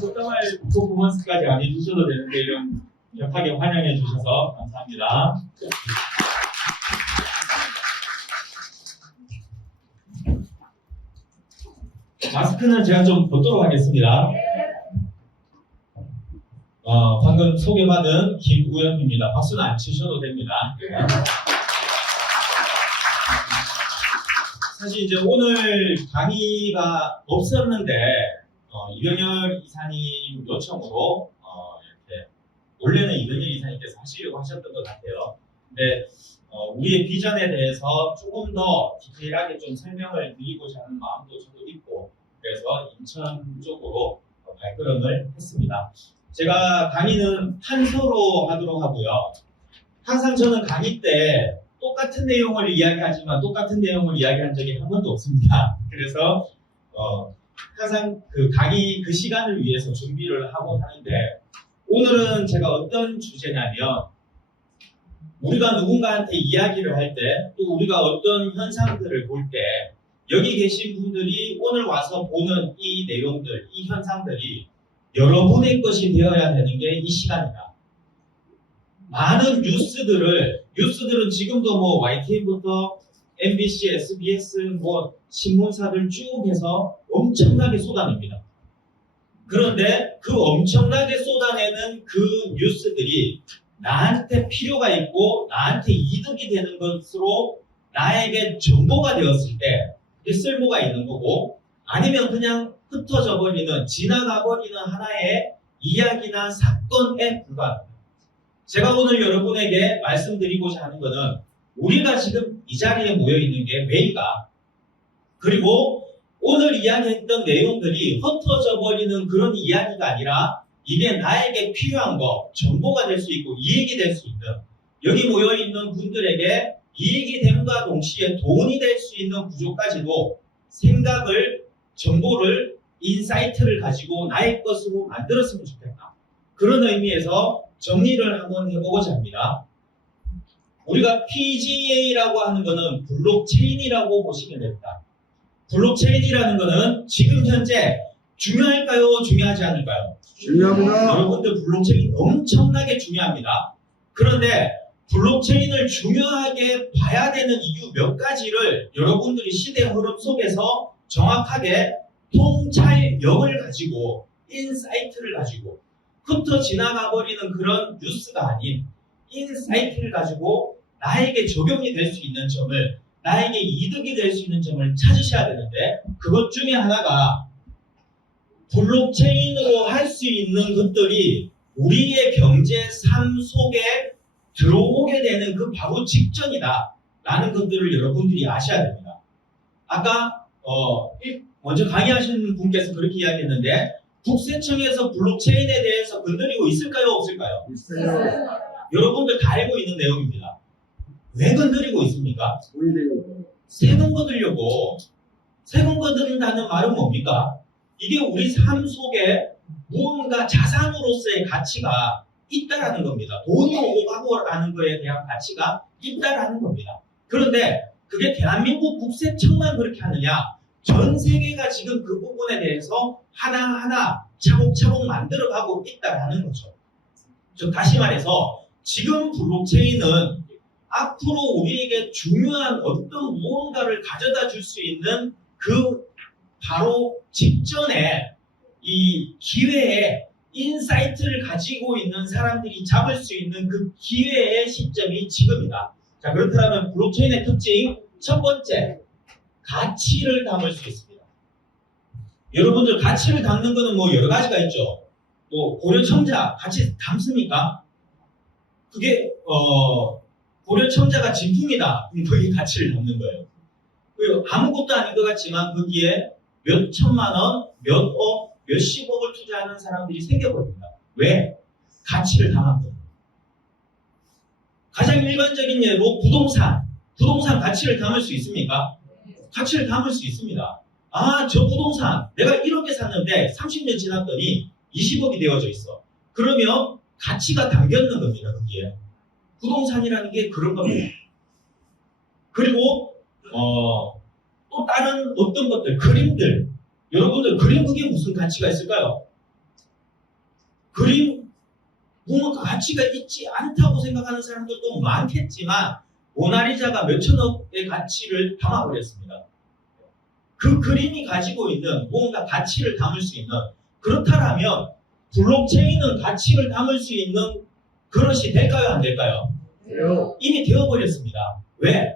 꽃다발 퍼포먼스까지 안 해주셔도 되는데 이런 격하게 환영해 주셔서 감사합니다. 마스크는 제가 좀 벗도록 하겠습니다. 방금 소개받은 김우현입니다. 박수는 안 치셔도 됩니다. 사실 이제 오늘 강의가 없었는데 이병열 이사님 요청으로 이렇게 원래는 이병열 이사님께서 하시려고 하셨던 것 같아요. 근데 우리의 비전에 대해서 조금 더 디테일하게 좀 설명을 드리고자 하는 마음도 저도 있고 그래서 인천 쪽으로 발걸음을 했습니다. 제가 강의는 한서로 하도록 하고요. 항상 저는 강의 때 똑같은 내용을 이야기하지만 똑같은 내용을 이야기한 적이 한 번도 없습니다. 그래서 항상 그 강의 그 시간을 위해서 준비를 하고 하는데 오늘은 제가 어떤 주제냐면 우리가 누군가한테 이야기를 할 때 또 우리가 어떤 현상들을 볼 때 여기 계신 분들이 오늘 와서 보는 이 내용들, 이 현상들이 여러분의 것이 되어야 되는 게 이 시간이다. 많은 뉴스들은 지금도 뭐 YTN부터 MBC, SBS, 뭐 신문사들 쭉 해서 엄청나게 쏟아냅니다. 그런데 그 엄청나게 쏟아내는 그 뉴스들이 나한테 필요가 있고 나한테 이득이 되는 것으로 나에게 정보가 되었을 때 이게 쓸모가 있는 거고 아니면 그냥 흩어져 버리는 지나가 버리는 하나의 이야기나 사건에 불과합니다. 제가 오늘 여러분에게 말씀드리고자 하는 것은 우리가 지금 이 자리에 모여 있는 게 왜일까? 그리고 오늘 이야기했던 내용들이 흩어져 버리는 그런 이야기가 아니라 이게 나에게 필요한 거, 정보가 될 수 있고 이익이 될 수 있는 여기 모여 있는 분들에게 이익이 됨과 동시에 돈이 될 수 있는 구조까지도 생각을, 정보를, 인사이트를 가지고 나의 것으로 만들었으면 좋겠다. 그런 의미에서 정리를 한번 해보고자 합니다. 우리가 PGA라고 하는 것은 블록체인이라고 보시면 됩니다. 블록체인이라는 것은 지금 현재 중요할까요? 중요하지 않을까요? 중요합니다. 여러분들 블록체인 엄청나게 중요합니다. 그런데 블록체인을 중요하게 봐야 되는 이유 몇 가지를 여러분들이 시대 흐름 속에서 정확하게 통찰력을 가지고 인사이트를 가지고 흩어 지나가 버리는 그런 뉴스가 아닌 인사이트를 가지고 나에게 적용이 될 수 있는 점을 나에게 이득이 될 수 있는 점을 찾으셔야 되는데 그것 중에 하나가 블록체인으로 할 수 있는 것들이 우리의 경제 삶 속에 들어오게 되는 그 바로 직전이다 라는 것들을 여러분들이 아셔야 됩니다. 아까 먼저 강의하신 분께서 그렇게 이야기했는데 국세청에서 블록체인에 대해서 건드리고 있을까요? 없을까요? 있어요. 여러분들 다 알고 있는 내용입니다. 왜 건드리고 있습니까? 우리대로. 세금 거두려고. 세금 거둔다는 말은 뭡니까? 이게 우리 삶 속에 무언가 자산으로서의 가치가 있다라는 겁니다. 돈이 오고 가고라는 거에 대한 가치가 있다라는 겁니다. 그런데 그게 대한민국 국세청만 그렇게 하느냐? 전 세계가 지금 그 부분에 대해서 하나하나 차곡차곡 만들어가고 있다라는 거죠. 즉 다시 말해서 지금 블록체인은 앞으로 우리에게 중요한 어떤 무언가를 가져다 줄 수 있는 그 바로 직전에 이 기회에 인사이트를 가지고 있는 사람들이 잡을 수 있는 그 기회의 시점이 지금이다. 자, 그렇다면 블록체인의 특징 첫 번째, 가치를 담을 수 있습니다. 여러분들 가치를 담는 거는 뭐 여러 가지가 있죠. 뭐 고려청자 가치 담습니까? 그게 고려청자가 진품이다. 그럼 거기에 가치를 담는 거예요. 그리고 아무것도 아닌 것 같지만 거기에 몇 천만 원, 몇 억, 몇십억을 투자하는 사람들이 생겨버립니다. 왜? 가치를 담았거든요. 가장 일반적인 예로 부동산 가치를 담을 수 있습니까? 가치를 담을 수 있습니다. 아, 저 부동산 내가 1억에 샀는데 30년 지났더니 20억이 되어져 있어. 그러면 가치가 담겼는 겁니다. 거기에. 부동산이라는 게 그런 겁니다. 그리고 또 다른 어떤 것들, 그림들 여러분들 그림 그게 무슨 가치가 있을까요? 그림 보면 가치가 있지 않다고 생각하는 사람들도 많겠지만 모나리자가 몇천억의 가치를 담아버렸습니다. 그 그림이 가지고 있는 뭔가 가치를 담을 수 있는, 그렇다면 블록체인은 가치를 담을 수 있는 그릇이 될까요? 안 될까요? 돼요. 이미 되어버렸습니다. 왜?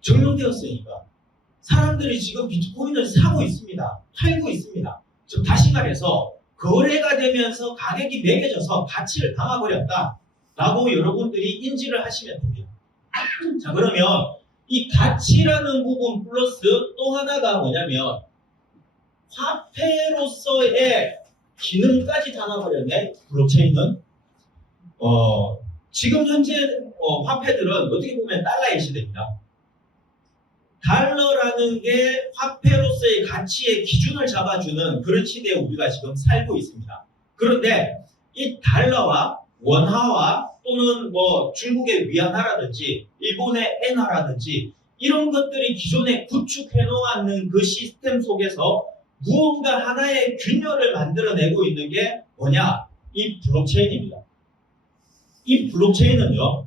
증명되었으니까. 사람들이 지금 비트코인을 사고 있습니다. 팔고 있습니다. 즉 다시 말해서 거래가 되면서 가격이 매겨져서 가치를 담아버렸다 라고 여러분들이 인지를 하시면 됩니다. 자, 그러면 이 가치라는 부분 플러스 또 하나가 뭐냐면 화폐로서의 기능까지 담아버렸네, 블록체인은. 지금 현재 화폐들은 어떻게 보면 달러의 시대입니다. 달러라는 게 화폐로서의 가치의 기준을 잡아주는 그런 시대에 우리가 지금 살고 있습니다. 그런데 이 달러와 원화와 또는 뭐 중국의 위안화라든지 일본의 엔화라든지 이런 것들이 기존에 구축해 놓았는 그 시스템 속에서 무언가 하나의 균열을 만들어내고 있는 게 뭐냐? 이 블록체인입니다. 이 블록체인은요,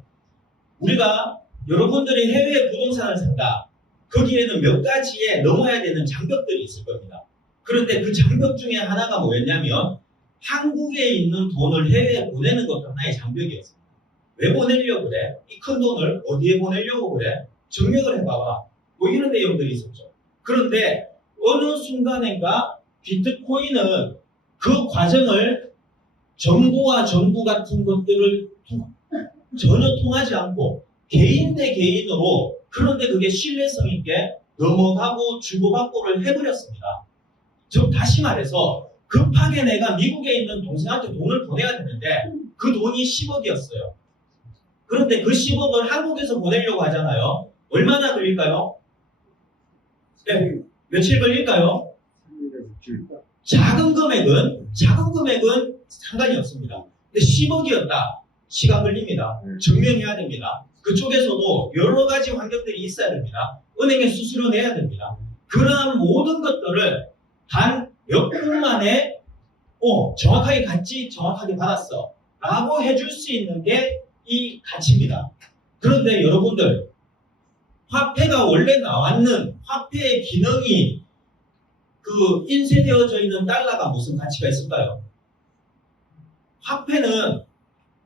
우리가 여러분들이 해외 부동산을 산다. 거기에는 몇 가지의 넘어야 되는 장벽들이 있을 겁니다. 그런데 그 장벽 중에 하나가 뭐였냐면 한국에 있는 돈을 해외에 보내는 것도 하나의 장벽이었습니다. 왜 보내려고 그래? 이 큰 돈을 어디에 보내려고 그래? 증명을 해봐봐. 뭐 이런 내용들이 있었죠. 그런데 어느 순간인가 비트코인은 그 과정을 정부와 정부 같은 것들을 전혀 통하지 않고 개인 대 개인으로, 그런데 그게 신뢰성 있게 넘어가고 주고받고를 해버렸습니다. 즉 다시 말해서 급하게 내가 미국에 있는 동생한테 돈을 보내야 되는데 그 돈이 10억이었어요. 그런데 그 10억을 한국에서 보내려고 하잖아요. 얼마나 걸릴까요? 네, 며칠 걸릴까요? 작은 금액은 상관이 없습니다. 근데 10억이었다. 시간 걸립니다. 증명해야 됩니다. 그쪽에서도 여러 가지 환경들이 있어야 됩니다. 은행에 수수료 내야 됩니다. 그러한 모든 것들을 단 몇 분 만에 정확하게 갔지, 정확하게 받았어 라고 해줄 수 있는 게 이 가치입니다. 그런데 여러분들, 화폐가 원래 나왔는 화폐의 기능이 그 인쇄되어져 있는 달러가 무슨 가치가 있을까요? 화폐는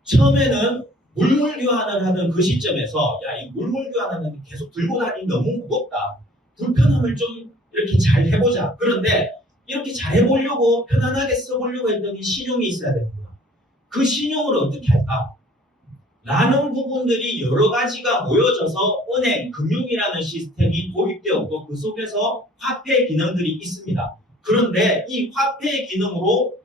처음에는 물물 교환을 하는 그 시점에서 야, 이 물물 교환하는 게 계속 들고 다니기 너무 무겁다. 불편함을 좀 이렇게 잘 해보자. 그런데 이렇게 잘 해보려고 편안하게 써보려고 했더니 신용이 있어야 됩니다. 그 신용을 어떻게 할까? 라는 부분들이 여러 가지가 모여져서 은행, 금융이라는 시스템이 도입되었고 그 속에서 화폐 기능들이 있습니다. 그런데 이 화폐의 기능으로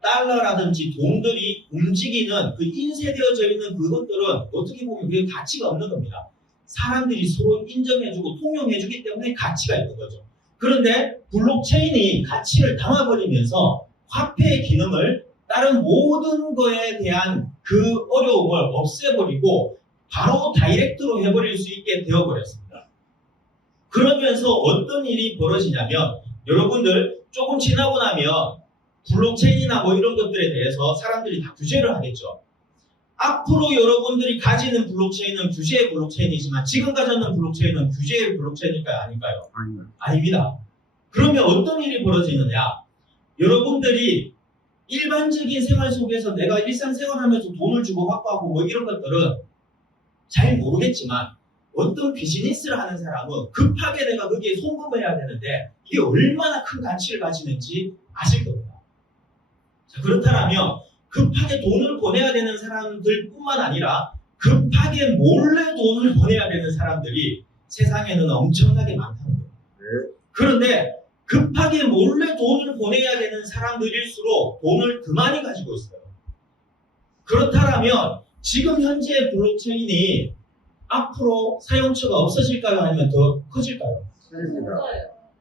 달러라든지 돈들이 움직이는 그 인쇄되어져 있는 그것들은 어떻게 보면 그게 가치가 없는 겁니다. 사람들이 서로 인정해주고 통용해주기 때문에 가치가 있는 거죠. 그런데 블록체인이 가치를 담아버리면서 화폐의 기능을 다른 모든 거에 대한 그 어려움을 없애버리고 바로 다이렉트로 해버릴 수 있게 되어버렸습니다. 그러면서 어떤 일이 벌어지냐면 여러분들 조금 지나고 나면 블록체인이나 뭐 이런 것들에 대해서 사람들이 다 규제를 하겠죠. 앞으로 여러분들이 가지는 블록체인은 규제의 블록체인이지만 지금 가졌는 블록체인은 규제의 블록체인일까요? 아닐까요? 아닙니다. 그러면 어떤 일이 벌어지느냐? 여러분들이 일반적인 생활 속에서 내가 일상생활하면서 돈을 주고 받고 하고 뭐 이런 것들은 잘 모르겠지만 어떤 비즈니스를 하는 사람은 급하게 내가 거기에 송금을 해야 되는데 이게 얼마나 큰 가치를 가지는지 아실 겁니다. 자, 그렇다면 급하게 돈을 보내야 되는 사람들 뿐만 아니라 급하게 몰래 돈을 보내야 되는 사람들이 세상에는 엄청나게 많다는 거예요. 그런데 급하게 몰래 돈을 보내야 되는 사람들일수록 돈을 더 많이 가지고 있어요. 그렇다면 지금 현재 블록체인이 앞으로 사용처가 없어질까요? 아니면 더 커질까요?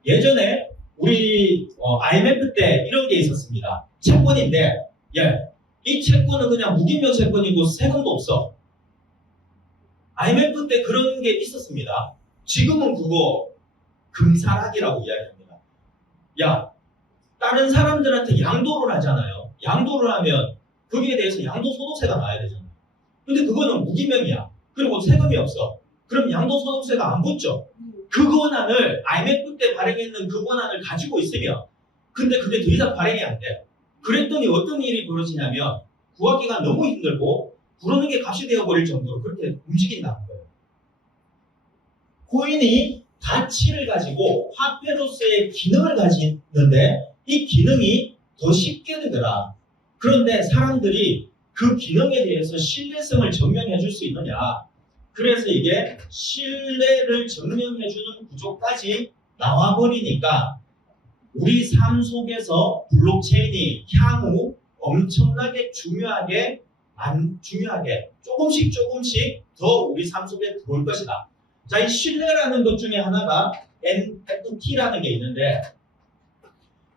예전에 우리 IMF 때 이런 게 있었습니다. 채권인데 이 채권은 그냥 무기명 채권이고 세금도 없어. IMF 때 그런 게 있었습니다. 지금은 그거 금사락이라고 이야기합니다. 야, 다른 사람들한테 양도를 하잖아요. 양도를 하면 거기에 대해서 양도소득세가 나와야 되잖아요. 근데 그거는 무기명이야. 그리고 세금이 없어. 그럼 양도소득세가 안 붙죠. 그 권한을 IMF 때 발행했는 그 권한을 가지고 있으면 근데 그게 더 이상 발행이 안 돼. 그랬더니 어떤 일이 벌어지냐면 구하기가 너무 힘들고 부르는 게 값이 되어버릴 정도로 그렇게 움직인다는 거예요. 코인이 가치를 가지고 화폐로서의 기능을 가지는데 이 기능이 더 쉽게 되더라. 그런데 사람들이 그 기능에 대해서 신뢰성을 증명해 줄 수 있느냐. 그래서 이게 신뢰를 증명해 주는 구조까지 나와버리니까 우리 삶 속에서 블록체인이 향후 엄청나게 중요하게 조금씩 더 우리 삶 속에 들어올 것이다. 자, 이 신뢰라는 것 중에 하나가 NFT라는 게 있는데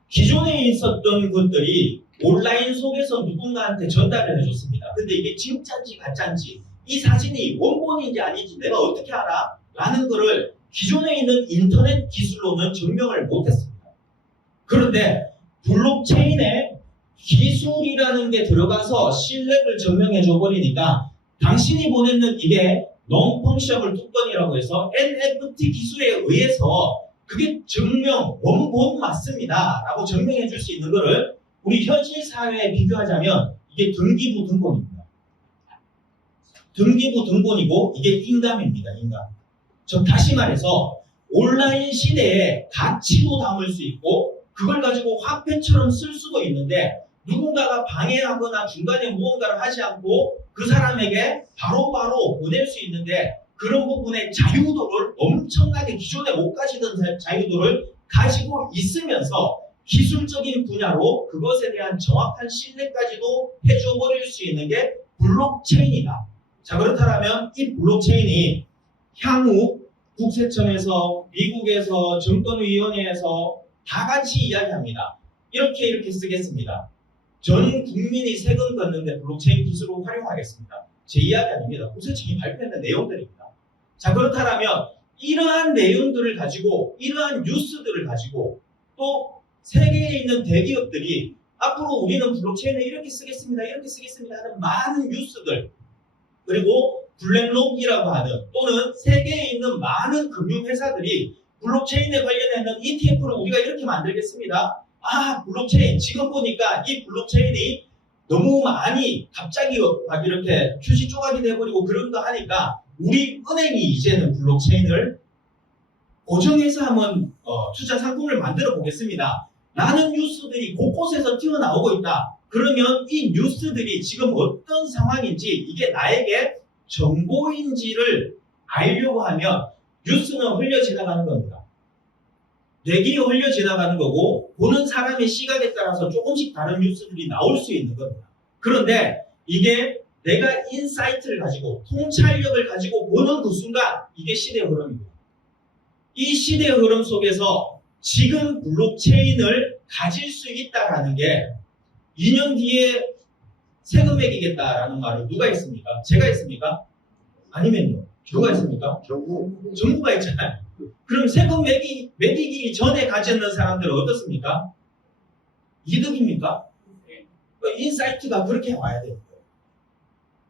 기존에 있었던 것들이 온라인 속에서 누군가한테 전달을 해줬습니다. 근데 이게 진짜인지 가짜인지 이 사진이 원본인지 아닌지 내가 어떻게 알아? 라는 거를 기존에 있는 인터넷 기술로는 증명을 못했습니다. 그런데 블록체인에 기술이라는 게 들어가서 신뢰를 증명해 줘버리니까 당신이 보냈는 이게 non-fungible 토큰이라고 해서 NFT 기술에 의해서 그게 원본 맞습니다 라고 증명해 줄 수 있는 거를 우리 현실 사회에 비교하자면 이게 등기부 등본입니다. 등기부 등본이고 이게 인감입니다. 인감. 즉 다시 말해서 온라인 시대에 가치도 담을 수 있고 그걸 가지고 화폐처럼 쓸 수도 있는데 누군가가 방해하거나 중간에 무언가를 하지 않고 그 사람에게 바로바로 보낼 수 있는데 그런 부분의 자유도를 엄청나게 기존에 못 가지던 자유도를 가지고 있으면서 기술적인 분야로 그것에 대한 정확한 신뢰까지도 해줘버릴 수 있는 게 블록체인이다. 자, 그렇다면 이 블록체인이 향후 국세청에서 미국에서 증권위원회에서 다 같이 이야기합니다. 이렇게 쓰겠습니다. 전 국민이 세금 걷는데 블록체인 기술을 활용하겠습니다. 제 이야기 아닙니다. 국세청이 발표했는 내용들입니다. 자, 그렇다면 이러한 내용들을 가지고 이러한 뉴스들을 가지고 또 세계에 있는 대기업들이 앞으로 우리는 블록체인을 이렇게 쓰겠습니다 하는 많은 뉴스들 그리고 블랙록이라고 하는 또는 세계에 있는 많은 금융회사들이 블록체인에 관련된 ETF를 우리가 이렇게 만들겠습니다. 아, 블록체인 지금 보니까 이 블록체인이 너무 많이 갑자기 막 이렇게 휴지 조각이 돼버리고 그런 거 하니까 우리 은행이 이제는 블록체인을 고정해서 한번 투자 상품을 만들어 보겠습니다. 라는 뉴스들이 곳곳에서 튀어나오고 있다. 그러면 이 뉴스들이 지금 어떤 상황인지 이게 나에게 정보인지를 알려고 하면 뉴스는 흘려 지나가는 겁니다. 뇌기에 흘려 지나가는 거고 보는 사람의 시각에 따라서 조금씩 다른 뉴스들이 나올 수 있는 겁니다. 그런데 이게 내가 인사이트를 가지고 통찰력을 가지고 보는 그 순간 이게 시대의 흐름입니다. 이 시대의 흐름 속에서 지금 블록체인을 가질 수 있다라는 게 2년 뒤에 세금 매기겠다라는 말을 누가 했습니까? 제가 했습니까? 아니면요? 누가 했습니까? 정부가 했잖아요. 그럼 세금 매기기 전에 가졌는 사람들은 어떻습니까? 이득입니까? 인사이트가 그렇게 와야 돼요.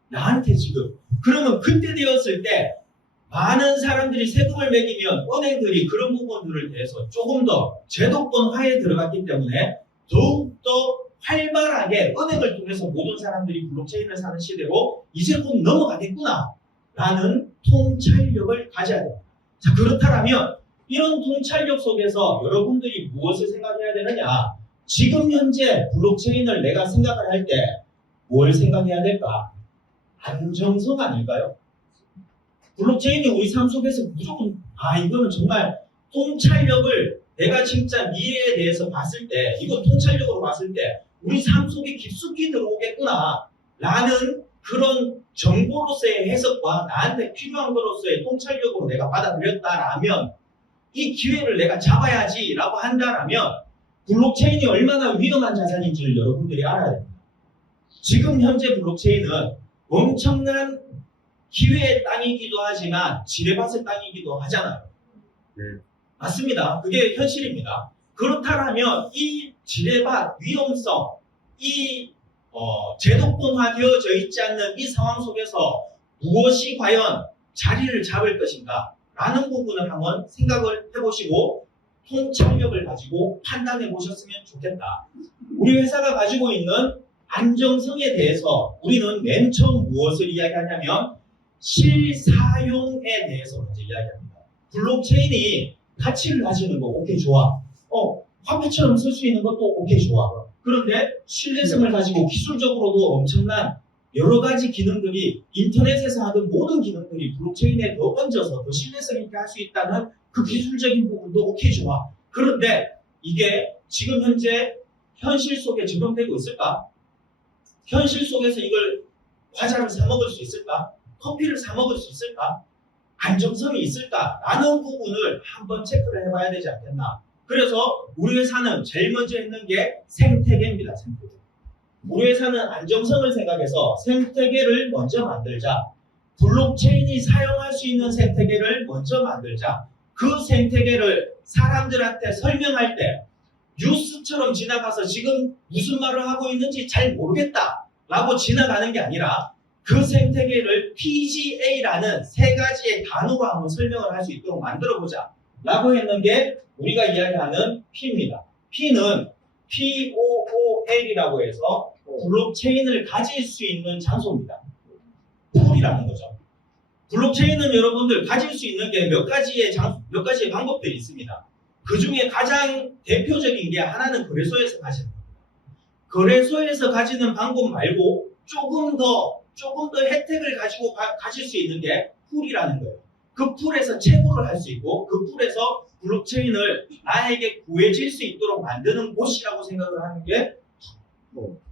나한테 지금. 그러면 그때 되었을 때 많은 사람들이 세금을 매기면 은행들이 그런 부분들을 대해서 조금 더 제도권화에 들어갔기 때문에 더욱더 활발하게 은행을 통해서 모든 사람들이 블록체인을 사는 시대로 이제 곧 넘어가겠구나 라는 통찰력을 가져야 됩니다. 자, 그렇다면 이런 통찰력 속에서 여러분들이 무엇을 생각해야 되느냐? 지금 현재 블록체인을 내가 생각을 할 때 뭘 생각해야 될까? 안정성 아닐까요? 블록체인이 우리 삶 속에서 무조건 이거는 정말 통찰력을 내가 진짜 미래에 대해서 봤을 때 이거 통찰력으로 봤을 때 우리 삶 속에 깊숙이 들어오겠구나 라는 그런 정보로서의 해석과 나한테 필요한 것으로서의 통찰력으로 내가 받아들였다라면 이 기회를 내가 잡아야지 라고 한다라면 블록체인이 얼마나 위험한 자산인지를 여러분들이 알아야 됩니다. 지금 현재 블록체인은 엄청난 기회의 땅이기도 하지만 지뢰밭의 땅이기도 하잖아요. 맞습니다. 그게 현실입니다. 그렇다면 이 지뢰밭 위험성, 이 제도권화되어져 있지 않는 이 상황 속에서 무엇이 과연 자리를 잡을 것인가 라는 부분을 한번 생각을 해보시고 통찰력을 가지고 판단해 보셨으면 좋겠다. 우리 회사가 가지고 있는 안정성에 대해서 우리는 맨 처음 무엇을 이야기하냐면 실사용에 대해서 먼저 이야기합니다. 블록체인이 가치를 가지는 거 오케이 좋아. 화폐처럼 쓸 수 있는 것도 오케이 좋아. 그런데 신뢰성을 가지고 기술적으로도 엄청난 여러 가지 기능들이 인터넷에서 하던 모든 기능들이 블록체인에 더 얹어서 더 신뢰성 있게 할 수 있다는 그 기술적인 부분도 오케이 좋아. 그런데 이게 지금 현재 현실 속에 적용되고 있을까? 현실 속에서 이걸 과자를 사 먹을 수 있을까? 커피를 사 먹을 수 있을까? 안정성이 있을까? 라는 부분을 한번 체크를 해봐야 되지 않겠나? 그래서 우리 회사는 제일 먼저 했는 게 생태계입니다. 생태계. 우리 회사는 안정성을 생각해서 생태계를 먼저 만들자. 블록체인이 사용할 수 있는 생태계를 먼저 만들자. 그 생태계를 사람들한테 설명할 때 뉴스처럼 지나가서 지금 무슨 말을 하고 있는지 잘 모르겠다 라고 지나가는 게 아니라 그 생태계를 PGA라는 세 가지의 단어로 한번 설명을 할 수 있도록 만들어보자 라고 했는 게 우리가 이야기하는 P입니다. P는 POOL이라고 해서 블록체인을 가질 수 있는 장소입니다. 풀이라는 거죠. 블록체인은 여러분들 가질 수 있는 게 몇 가지의 방법들이 있습니다. 그 중에 가장 대표적인 게 하나는 거래소에서 가지는 겁니다. 거래소에서 가지는 방법 말고 조금 더 혜택을 가지고 가질 수 있는 게 풀이라는 거예요. 그 풀에서 채굴을 할 수 있고 그 풀에서 블록체인을 나에게 구해질 수 있도록 만드는 곳이라고 생각을 하는 게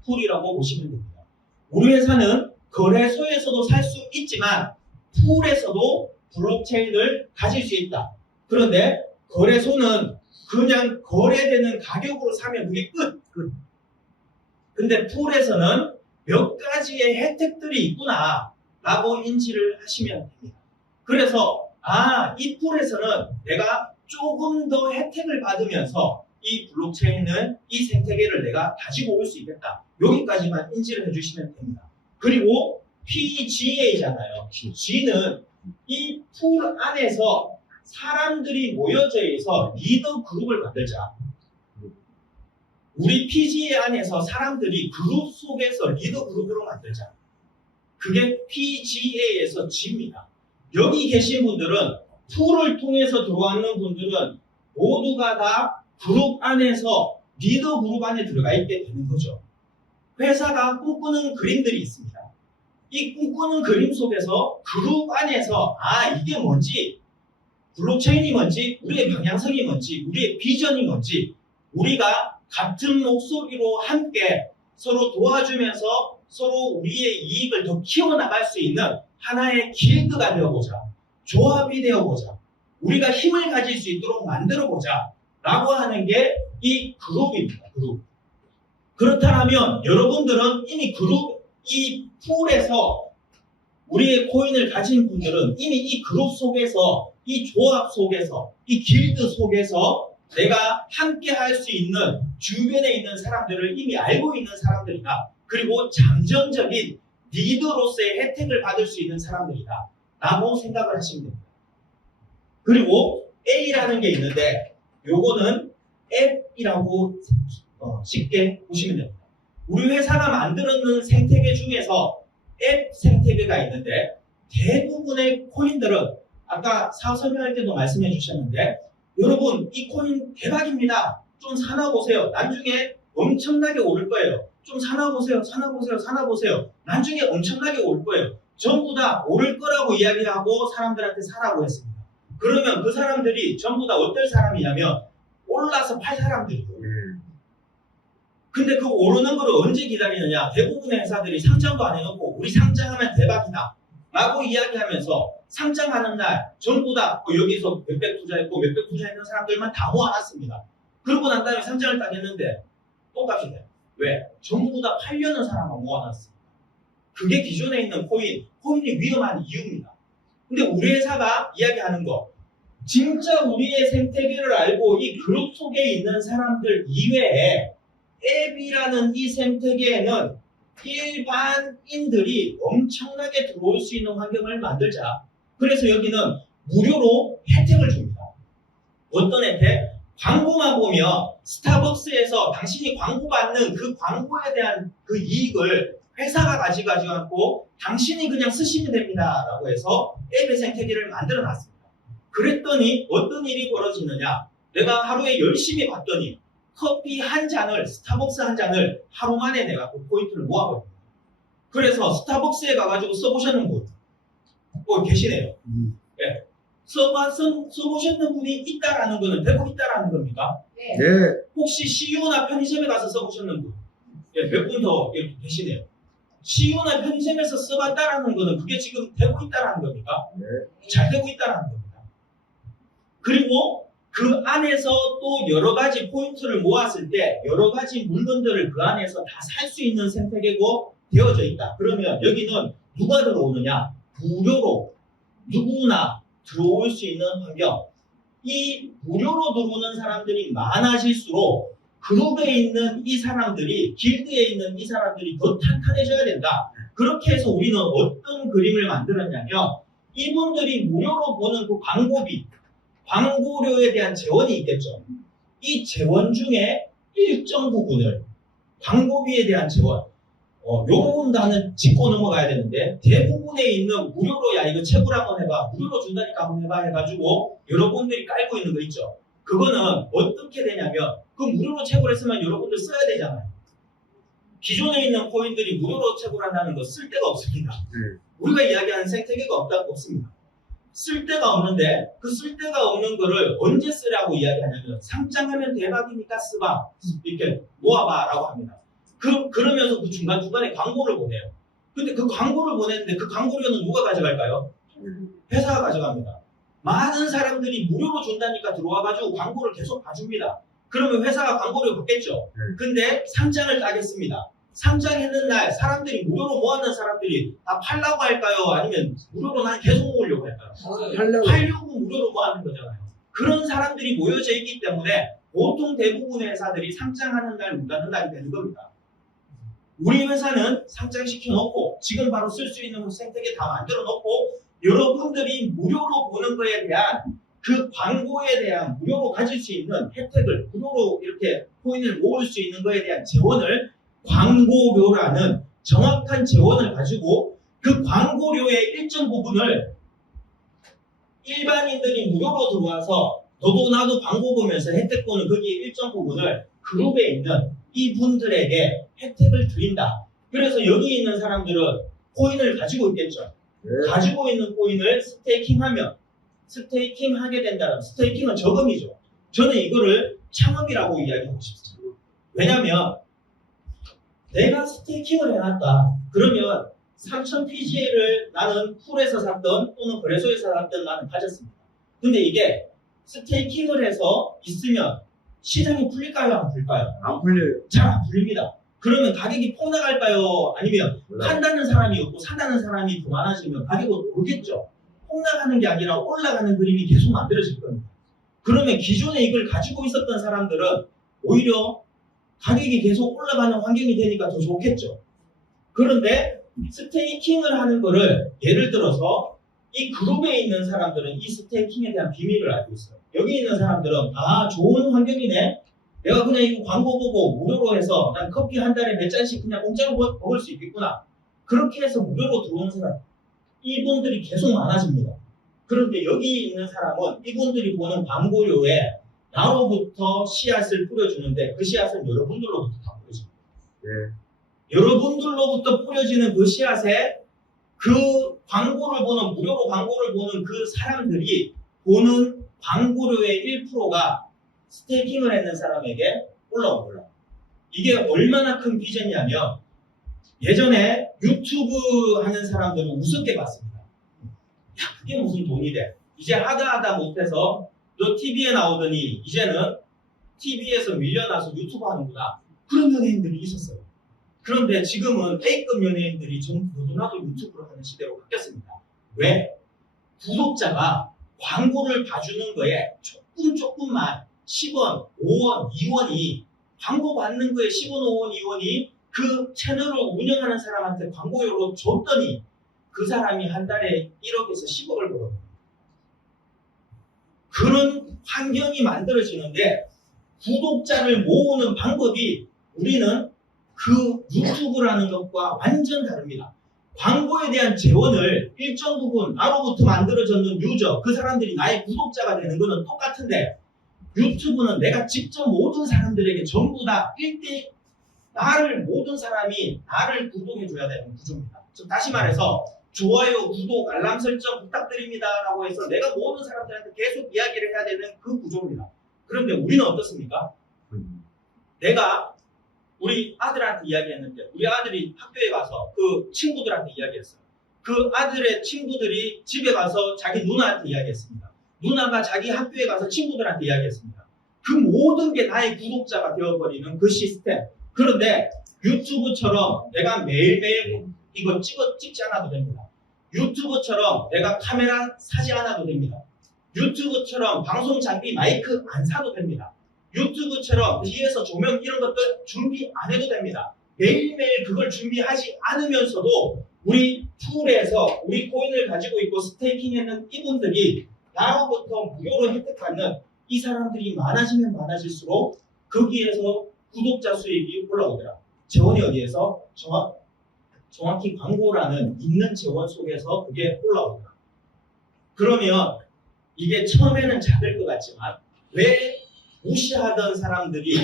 풀이라고 보시면 됩니다. 우리 회사는 거래소에서도 살 수 있지만 풀에서도 블록체인을 가질 수 있다. 그런데 거래소는 그냥 거래되는 가격으로 사면 그게 끝. 근데 풀에서는 몇 가지의 혜택들이 있구나 라고 인지를 하시면 됩니다. 그래서 이 풀에서는 내가 조금 더 혜택을 받으면서 이 블록체인은 이 생태계를 내가 가지고 올 수 있겠다. 여기까지만 인지를 해주시면 됩니다. 그리고 PGA잖아요. G는 이 풀 안에서 사람들이 모여져 있어 리더 그룹을 만들자. 우리 PGA 안에서 사람들이 그룹 속에서 리더 그룹으로 만들자. 그게 PGA에서 G입니다. 여기 계신 분들은 풀을 통해서 들어왔는 분들은 모두가 다 그룹 안에서 리더 그룹 안에 들어가 있게 되는 거죠. 회사가 꿈꾸는 그림들이 있습니다. 이 꿈꾸는 그림 속에서 그룹 안에서 이게 뭔지, 블록체인이 뭔지, 우리의 방향성이 뭔지, 우리의 비전이 뭔지 우리가 같은 목소리로 함께 서로 도와주면서 서로 우리의 이익을 더 키워나갈 수 있는 하나의 길드가 되어보자. 조합이 되어보자. 우리가 힘을 가질 수 있도록 만들어보자. 라고 하는 게 이 그룹입니다. 그룹. 그렇다면 여러분들은 이미 이 풀에서 우리의 코인을 가진 분들은 이미 이 그룹 속에서, 이 조합 속에서, 이 길드 속에서 내가 함께 할 수 있는 주변에 있는 사람들을 이미 알고 있는 사람들이다. 그리고 잠정적인 리더로서의 혜택을 받을 수 있는 사람들이다. 라고 생각을 하시면 됩니다. 그리고 A라는 게 있는데 요거는 앱이라고 쉽게 보시면 됩니다. 우리 회사가 만들어놓은 생태계 중에서 앱 생태계가 있는데 대부분의 코인들은 아까 사업 설명할 때도 말씀해 주셨는데 여러분 이 코인 대박입니다. 좀 사나 보세요. 나중에 엄청나게 오를 거예요. 좀 사나 보세요. 나중에 엄청나게 오를 거예요. 전부 다 오를 거라고 이야기하고 사람들한테 사라고 했습니다. 그러면 그 사람들이 전부 다 어떤 사람이냐면 올라서 팔 사람들이에요. 근데 그 오르는 거를 언제 기다리느냐? 대부분의 회사들이 상장도 안 해놓고 우리 상장하면 대박이다 라고 이야기하면서 상장하는 날 전부 다 여기서 몇백 투자했고 몇백 투자했는 사람들만 다 모아놨습니다. 그러고 난 다음에 상장을 딱 했는데 똑같이 돼요. 왜? 전부 다 팔려는 사람만 모아놨습니다. 그게 기존에 있는 코인이 위험한 이유입니다. 근데 우리 회사가 이야기하는 거 진짜 우리의 생태계를 알고 이 그룹 속에 있는 사람들 이외에 앱이라는 이 생태계에는 일반인들이 엄청나게 들어올 수 있는 환경을 만들자. 그래서 여기는 무료로 혜택을 줍니다. 어떤 혜택? 광고만 보면 스타벅스에서 당신이 광고받는 그 광고에 대한 그 이익을 회사가 가져가지 않고 당신이 그냥 쓰시면 됩니다. 라고 해서 앱의 생태계를 만들어 놨습니다. 그랬더니 어떤 일이 벌어지느냐? 내가 하루에 열심히 봤더니 커피 한 잔을, 스타벅스 한 잔을 하루 만에 내가 그 포인트를 모아버립니다. 그래서 스타벅스에 가가지고 써보셨는 분, 계시네요. 예. 써보셨는 분이 있다라는 거는 되고 있다라는 겁니까? 네. 혹시 CU나 편의점에 가서 써보셨는 분? 예, 몇 분 더 이렇게 계시네요. CU나 편의점에서 써봤다라는 거는 그게 지금 되고 있다라는 겁니까? 잘 되고 있다라는 겁니다. 그리고 그 안에서 또 여러 가지 포인트를 모았을 때 여러 가지 물건들을 그 안에서 다 살 수 있는 생태계고 되어져 있다. 그러면 여기는 누가 들어오느냐? 무료로 누구나 들어올 수 있는 환경. 이 무료로 들어오는 사람들이 많아질수록 그룹에 있는 이 사람들이, 길드에 있는 이 사람들이 더 탄탄해져야 된다. 그렇게 해서 우리는 어떤 그림을 만들었냐면 이분들이 무료로 보는 그 광고비, 광고료에 대한 재원이 있겠죠. 이 재원 중에 일정 부분을 광고비에 대한 재원, 요 단은 짚고 넘어가야 되는데 대부분에 있는 무료로 야 이거 채굴 한번 해봐, 무료로 준다니까 한번 해봐 해가지고 여러분들이 깔고 있는 거 있죠. 그거는 어떻게 되냐면 그 무료로 채굴했으면 여러분들 써야 되잖아요. 기존에 있는 코인들이 무료로 채굴한다는 거 쓸 데가 없습니다. 우리가 이야기하는 생태계가 없습니다. 쓸 데가 없는데 그 쓸 데가 없는 거를 언제 쓰라고 이야기하냐면 상장하면 대박이니까 쓰봐, 이렇게 모아봐 라고 합니다. 그러면서 그 중간중간에 광고를 보내요. 근데 그 광고를 보냈는데 그 광고료는 누가 가져갈까요? 회사가 가져갑니다. 많은 사람들이 무료로 준다니까 들어와가지고 광고를 계속 봐줍니다. 그러면 회사가 광고료 받겠죠. 근데 상장을 따겠습니다. 상장했는 날 사람들이 무료로 모았는 사람들이 다 팔라고 할까요? 아니면 무료로 난 계속 모으려고 할까요? 팔려고 무료로 모아는 거잖아요. 그런 사람들이 모여져 있기 때문에 보통 대부분의 회사들이 상장하는 날, 못 가는 날이 되는 겁니다. 우리 회사는 상장시켜 놓고 지금 바로 쓸 수 있는 생태계 다 만들어 놓고 여러분들이 무료로 보는 거에 대한 그 광고에 대한 무료로 가질 수 있는 혜택을, 무료로 이렇게 코인을 모을 수 있는 거에 대한 재원을 광고료라는 정확한 재원을 가지고 그 광고료의 일정 부분을 일반인들이 무료로 들어와서 너도 나도 광고 보면서 혜택 보는 거기에 일정 부분을 그룹에 있는 이분들에게 혜택을 드린다. 그래서 여기 있는 사람들은 코인을 가지고 있겠죠. 가지고 있는 코인을 스테이킹하게 된다면 스테이킹은 저금이죠. 저는 이거를 창업이라고 이야기하고 싶습니다. 왜냐하면 내가 스테이킹을 해놨다. 그러면 3000 PGA를 나는 풀에서 샀던 또는 거래소에서 샀던 나는 가졌습니다. 근데 이게 스테이킹을 해서 있으면 시장이 풀릴까요? 안 풀릴까요? 안 풀려요. 잘 안 풀립니다. 그러면 가격이 폭락할까요? 아니면 판다는 사람이 없고 산다는 사람이 더 많아지면 가격은 오르겠죠. 폭락하는 게 아니라 올라가는 그림이 계속 만들어질 겁니다. 그러면 기존에 이걸 가지고 있었던 사람들은 오히려 가격이 계속 올라가는 환경이 되니까 더 좋겠죠. 그런데 스테이킹을 하는 거를 예를 들어서 이 그룹에 있는 사람들은 이 스테이킹에 대한 비밀을 알고 있어요. 여기 있는 사람들은 좋은 환경이네. 내가 그냥 이거 광고 보고 무료로 해서 난 커피 한 달에 몇 잔씩 그냥 공짜로 먹을 수 있겠구나. 그렇게 해서 무료로 들어오는 사람, 이분들이 계속 많아집니다. 그런데 여기 있는 사람은 이분들이 보는 광고료에 나로부터 씨앗을 뿌려주는데 그 씨앗은 여러분들로부터 다 뿌려집니다. 여러분들로부터 뿌려지는 그 씨앗에 그 광고를 보는, 무료로 광고를 보는 그 사람들이 보는 광고료의 1%가 스테이킹을 했는 사람에게 올라옵니다. 이게 얼마나 큰 비전이냐면 예전에 유튜브 하는 사람들은 우습게 봤습니다. 야, 그게 무슨 돈이 돼? 이제 하다 못해서 너 TV에 나오더니 이제는 TV에서 밀려나서 유튜브 하는구나. 그런 연예인들이 있었어요. 그런데 지금은 A급 연예인들이 전부 너도 나도 유튜브를 하는 시대로 바뀌었습니다. 왜? 구독자가 광고를 봐주는 거에 조금만 10원, 5원, 2원이 광고 받는 거에 10원, 5원, 2원이 그 채널을 운영하는 사람한테 광고료로 줬더니 그 사람이 한 달에 1억에서 10억을 벌어요. 그런 환경이 만들어지는데 구독자를 모으는 방법이 우리는 그 유튜브라는 것과 완전 다릅니다. 광고에 대한 재원을 일정 부분 나로부터 만들어졌는 유저, 그 사람들이 나의 구독자가 되는 것은 똑같은데 유튜브는 내가 직접 모든 사람들에게 전부 다 1대 모든 사람이 나를 구독해줘야 되는 구조입니다. 즉 다시 말해서 좋아요, 구독, 알람 설정 부탁드립니다 라고 해서 내가 모든 사람들한테 계속 이야기를 해야 되는 그 구조입니다. 그런데 우리는 어떻습니까? 내가 우리 아들한테 이야기했는데 우리 아들이 학교에 가서 그 친구들한테 이야기했어요. 그 아들의 친구들이 집에 가서 자기 누나한테 이야기했습니다. 누나가 자기 학교에 가서 친구들한테 이야기했습니다. 그 모든 게 나의 구독자가 되어버리는 그 시스템. 그런데 유튜브처럼 내가 매일매일 이거 찍지 않아도 됩니다. 유튜브처럼 내가 카메라 사지 않아도 됩니다. 유튜브처럼 방송 장비 마이크 안 사도 됩니다. 유튜브처럼 뒤에서 조명 이런 것들 준비 안 해도 됩니다. 매일매일 그걸 준비하지 않으면서도 우리 툴에서 우리 코인을 가지고 있고 스테이킹했는 이분들이 나로부터 무료로 혜택받는 이 사람들이 많아지면 많아질수록 거기에서 구독자 수익이 올라오더라. 재원이 어디에서? 정확히 광고라는 있는 재원 속에서 그게 올라오더라. 그러면 이게 처음에는 작을 것 같지만 왜 무시하던 사람들이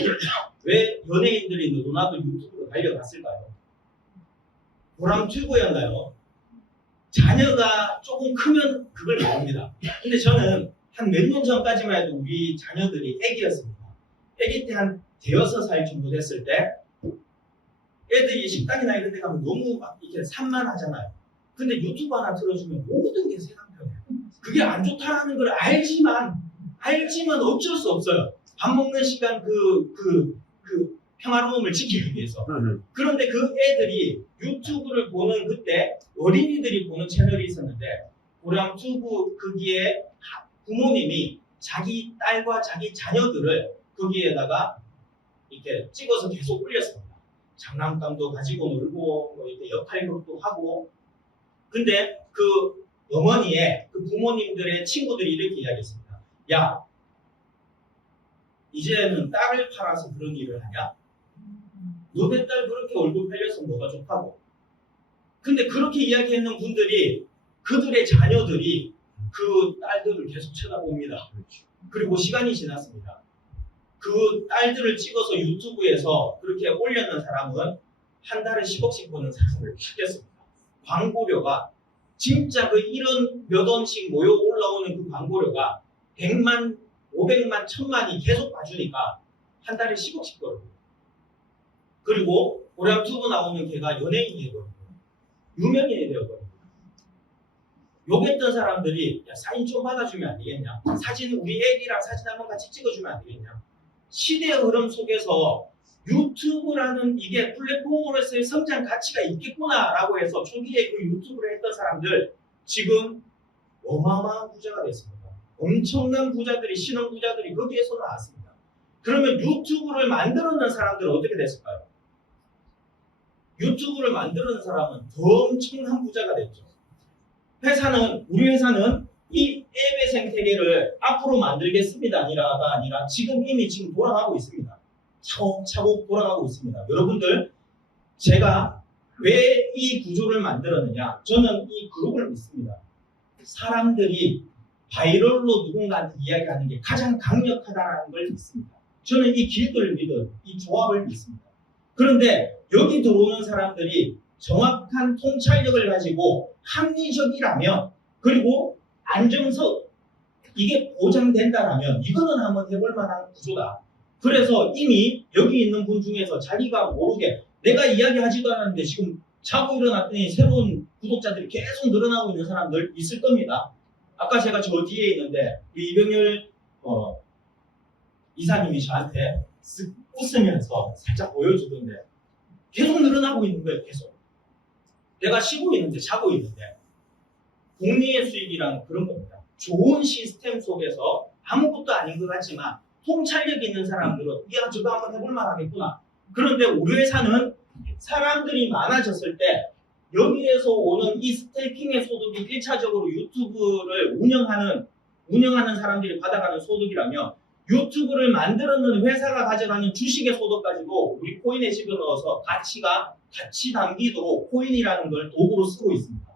왜 연예인들이 너도나도 유튜브로 달려갔을까요? 보람튜브였나요? 자녀가 조금 크면 그걸 모릅니다. 근데 저는 한 몇 년 전까지만 해도 우리 자녀들이 애기였습니다. 애기 때 한 대여섯 살 정도 됐을 때 애들이 식당이나 이런 데 가면 너무 막 이렇게 산만하잖아요. 근데 유튜브 하나 틀어주면 모든 게 세상편이에요. 그게 안 좋다는 걸 알지만 어쩔 수 없어요. 밥 먹는 시간 그 평화로움을 지키기 위해서. 그런데 그 애들이 유튜브를 보는 그때 어린이들이 보는 채널이 있었는데 보람튜브 거기에 부모님이 자기 딸과 자기 자녀들을 거기에다가 이렇게 찍어서 계속 올렸습니다. 장난감도 가지고 놀고 뭐 이렇게 역할극도 하고. 근데 그 어머니의 그 부모님들의 친구들이 이렇게 이야기했습니다. 야, 이제는 딸을 팔아서 그런 일을 하냐? 너네 딸 그렇게 얼굴 팔려서 뭐가 좋다고? 근데 그렇게 이야기했는 분들이 그들의 자녀들이 그 딸들을 계속 쳐다봅니다. 그리고 시간이 지났습니다. 그 딸들을 찍어서 유튜브에서 그렇게 올렸는 사람은 한 달에 10억씩 버는 사람을 찾겠습니다. 광고료가 진짜 그 1원 몇 원씩 모여 올라오는 그 광고료가 100만, 500만, 1000만이 계속 봐주니까 한 달에 10억씩 벌어요. 그리고 보람튜브 나오는 걔가 연예인이 되어버리고 유명인이 되어버리고 욕했던 사람들이 야, 사진 좀 받아주면 안 되겠냐? 사진 우리 애기랑 사진 한번 같이 찍어주면 안 되겠냐? 시대의 흐름 속에서 유튜브라는 이게 플랫폼으로서의 성장 가치가 있겠구나라고 해서 초기에 그 유튜브를 했던 사람들 지금 어마어마한 부자가 됐습니다. 엄청난 부자들이 신흥 부자들이 거기에서 나왔습니다. 그러면 유튜브를 만들어낸 사람들은 어떻게 됐을까요? 유튜브를 만드는 사람은 더 엄청난 부자가 됐죠. 우리 회사는 이 앱의 생태계를 앞으로 만들겠습니다 아니라가 아니라 지금 이미 돌아가고 있습니다. 차곡차곡 돌아가고 있습니다. 여러분들, 제가 왜 이 구조를 만들었느냐? 저는 이 그룹을 믿습니다. 사람들이 바이럴로 누군가한테 이야기하는 게 가장 강력하다는 걸 믿습니다. 저는 이 길들을 믿어요. 이 조합을 믿습니다. 그런데 여기 들어오는 사람들이 정확한 통찰력을 가지고 합리적이라면 그리고 안정성 이게 보장된다라면 이거는 한번 해볼 만한 구조다. 그래서 이미 여기 있는 분 중에서 자기가 모르게 내가 이야기하지도 않았는데 지금 자고 일어났더니 새로운 구독자들이 계속 늘어나고 있는 사람들 있을 겁니다. 아까 제가 저 뒤에 있는데 이병열 이사님이 저한테 쓱 웃으면서 살짝 보여주던데 계속 늘어나고 있는 거예요. 계속. 내가 쉬고 있는데 자고 있는데 복리의 수익이란 그런 겁니다. 좋은 시스템 속에서 아무것도 아닌 것 같지만 통찰력 있는 사람들은 야 저거 한번 해볼 만하겠구나. 그런데 우리 회사는 사람들이 많아졌을 때 여기에서 오는 이 스테이킹의 소득이 1차적으로 유튜브를 운영하는 사람들이 받아가는 소득이라면 유튜브를 만들었는 회사가 가져가는 주식의 소득 가지고 우리 코인에 집어넣어서 가치가 같이 담기도록 코인이라는 걸 도구로 쓰고 있습니다.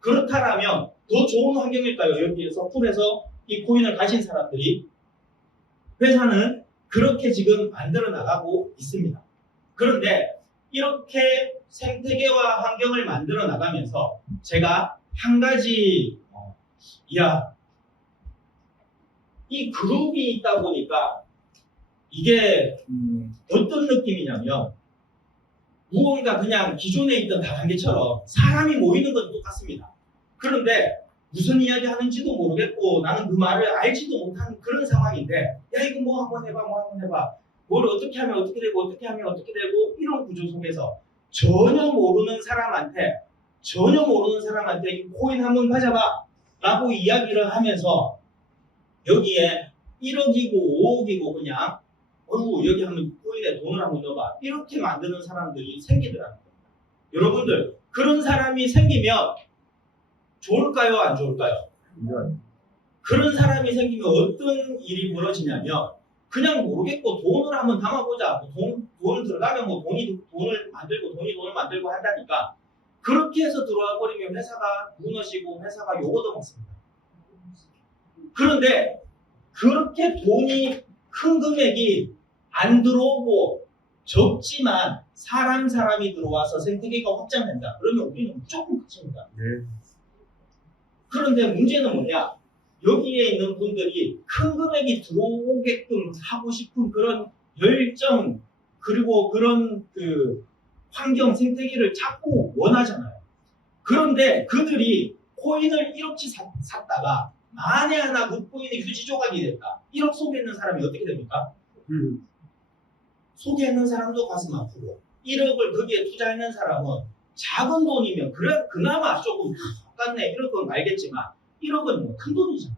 그렇다면 더 좋은 환경일까요? 여기에서 풀에서 이 코인을 가진 사람들이 회사는 그렇게 지금 만들어 나가고 있습니다. 그런데 이렇게 생태계와 환경을 만들어 나가면서 제가 한 가지 이 그룹이 있다 보니까 이게 어떤 느낌이냐면 무언가 그냥 기존에 있던 다단계처럼 사람이 모이는 건 똑같습니다. 그런데 무슨 이야기 하는지도 모르겠고 나는 그 말을 알지도 못하는 그런 상황인데 야 이거 뭐 한번 해봐 뭘 어떻게 하면 어떻게 되고 어떻게 하면 어떻게 되고 이런 구조 속에서 전혀 모르는 사람한테 이 코인 한번 가져봐 라고 이야기를 하면서 여기에 1억이고 5억이고 그냥 여기 한번 코인에 돈을 한번 넣어봐 이렇게 만드는 사람들이 생기더라고요. 여러분들 그런 사람이 생기면 좋을까요 안 좋을까요? 그런 사람이 생기면 어떤 일이 벌어지냐면 그냥 모르겠고 돈을 한번 담아보자 돈 들어가면 돈을 만들고 한다니까 그렇게 해서 들어와 버리면 회사가 무너지고 회사가 욕을 먹습니다. 그런데 그렇게 돈이 큰 금액이 안 들어오고 적지만 사람이 들어와서 생태계가 확장된다. 그러면 우리는 무조건 그칩니다. 네. 그런데 문제는 뭐냐? 여기에 있는 분들이 큰 금액이 들어오게끔 하고 싶은 그런 열정 그리고 그런 그 환경 생태계를 자꾸 원하잖아요. 그런데 그들이 코인을 1억치 샀다가 만에 하나 그 코인이 휴지 조각이 됐다. 1억 속에 있는 사람이 어떻게 됩니까? 속에 있는 사람도 가슴 아프고 1억을 거기에 투자했는 사람은 작은 돈이면 그나마 조금 똑같네 1억은 알겠지만 1억은 뭐 큰 돈이잖아.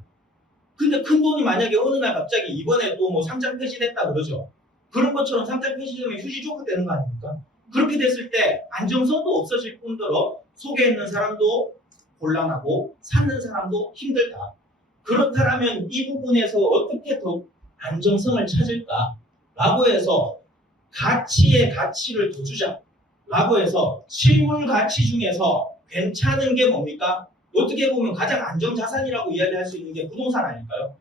근데 큰 돈이 만약에 어느 날 갑자기 이번에 또 뭐 상장 폐지됐다 그러죠. 그런 것처럼 상장 폐지되면 휴지 조각 되는 거 아닙니까? 그렇게 됐을 때 안정성도 없어질 뿐더러 속에 있는 사람도 곤란하고 찾는 사람도 힘들다. 그렇다면 이 부분에서 어떻게 더 안정성을 찾을까? 라고 해서 가치에 가치를 더 주자. 라고 해서 실물 가치 중에서 괜찮은 게 뭡니까? 어떻게 보면 가장 안정자산이라고 이야기할 수 있는 게 부동산 아닐까요?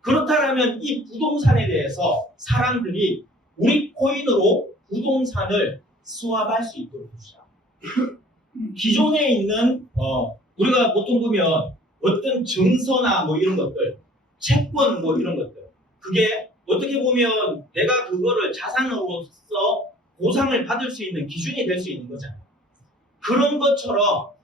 그렇다면 이 부동산에 대해서 사람들이 우리 코인으로 부동산을 수합할 수 있도록 해주자. 기존에 있는 우리가 보통 보면 어떤 증서나 뭐 이런 것들, 채권 뭐 이런 것들 그게 어떻게 보면 내가 그거를 자산으로서 보상을 받을 수 있는 기준이 될 수 있는 거잖아요. 그런 것처럼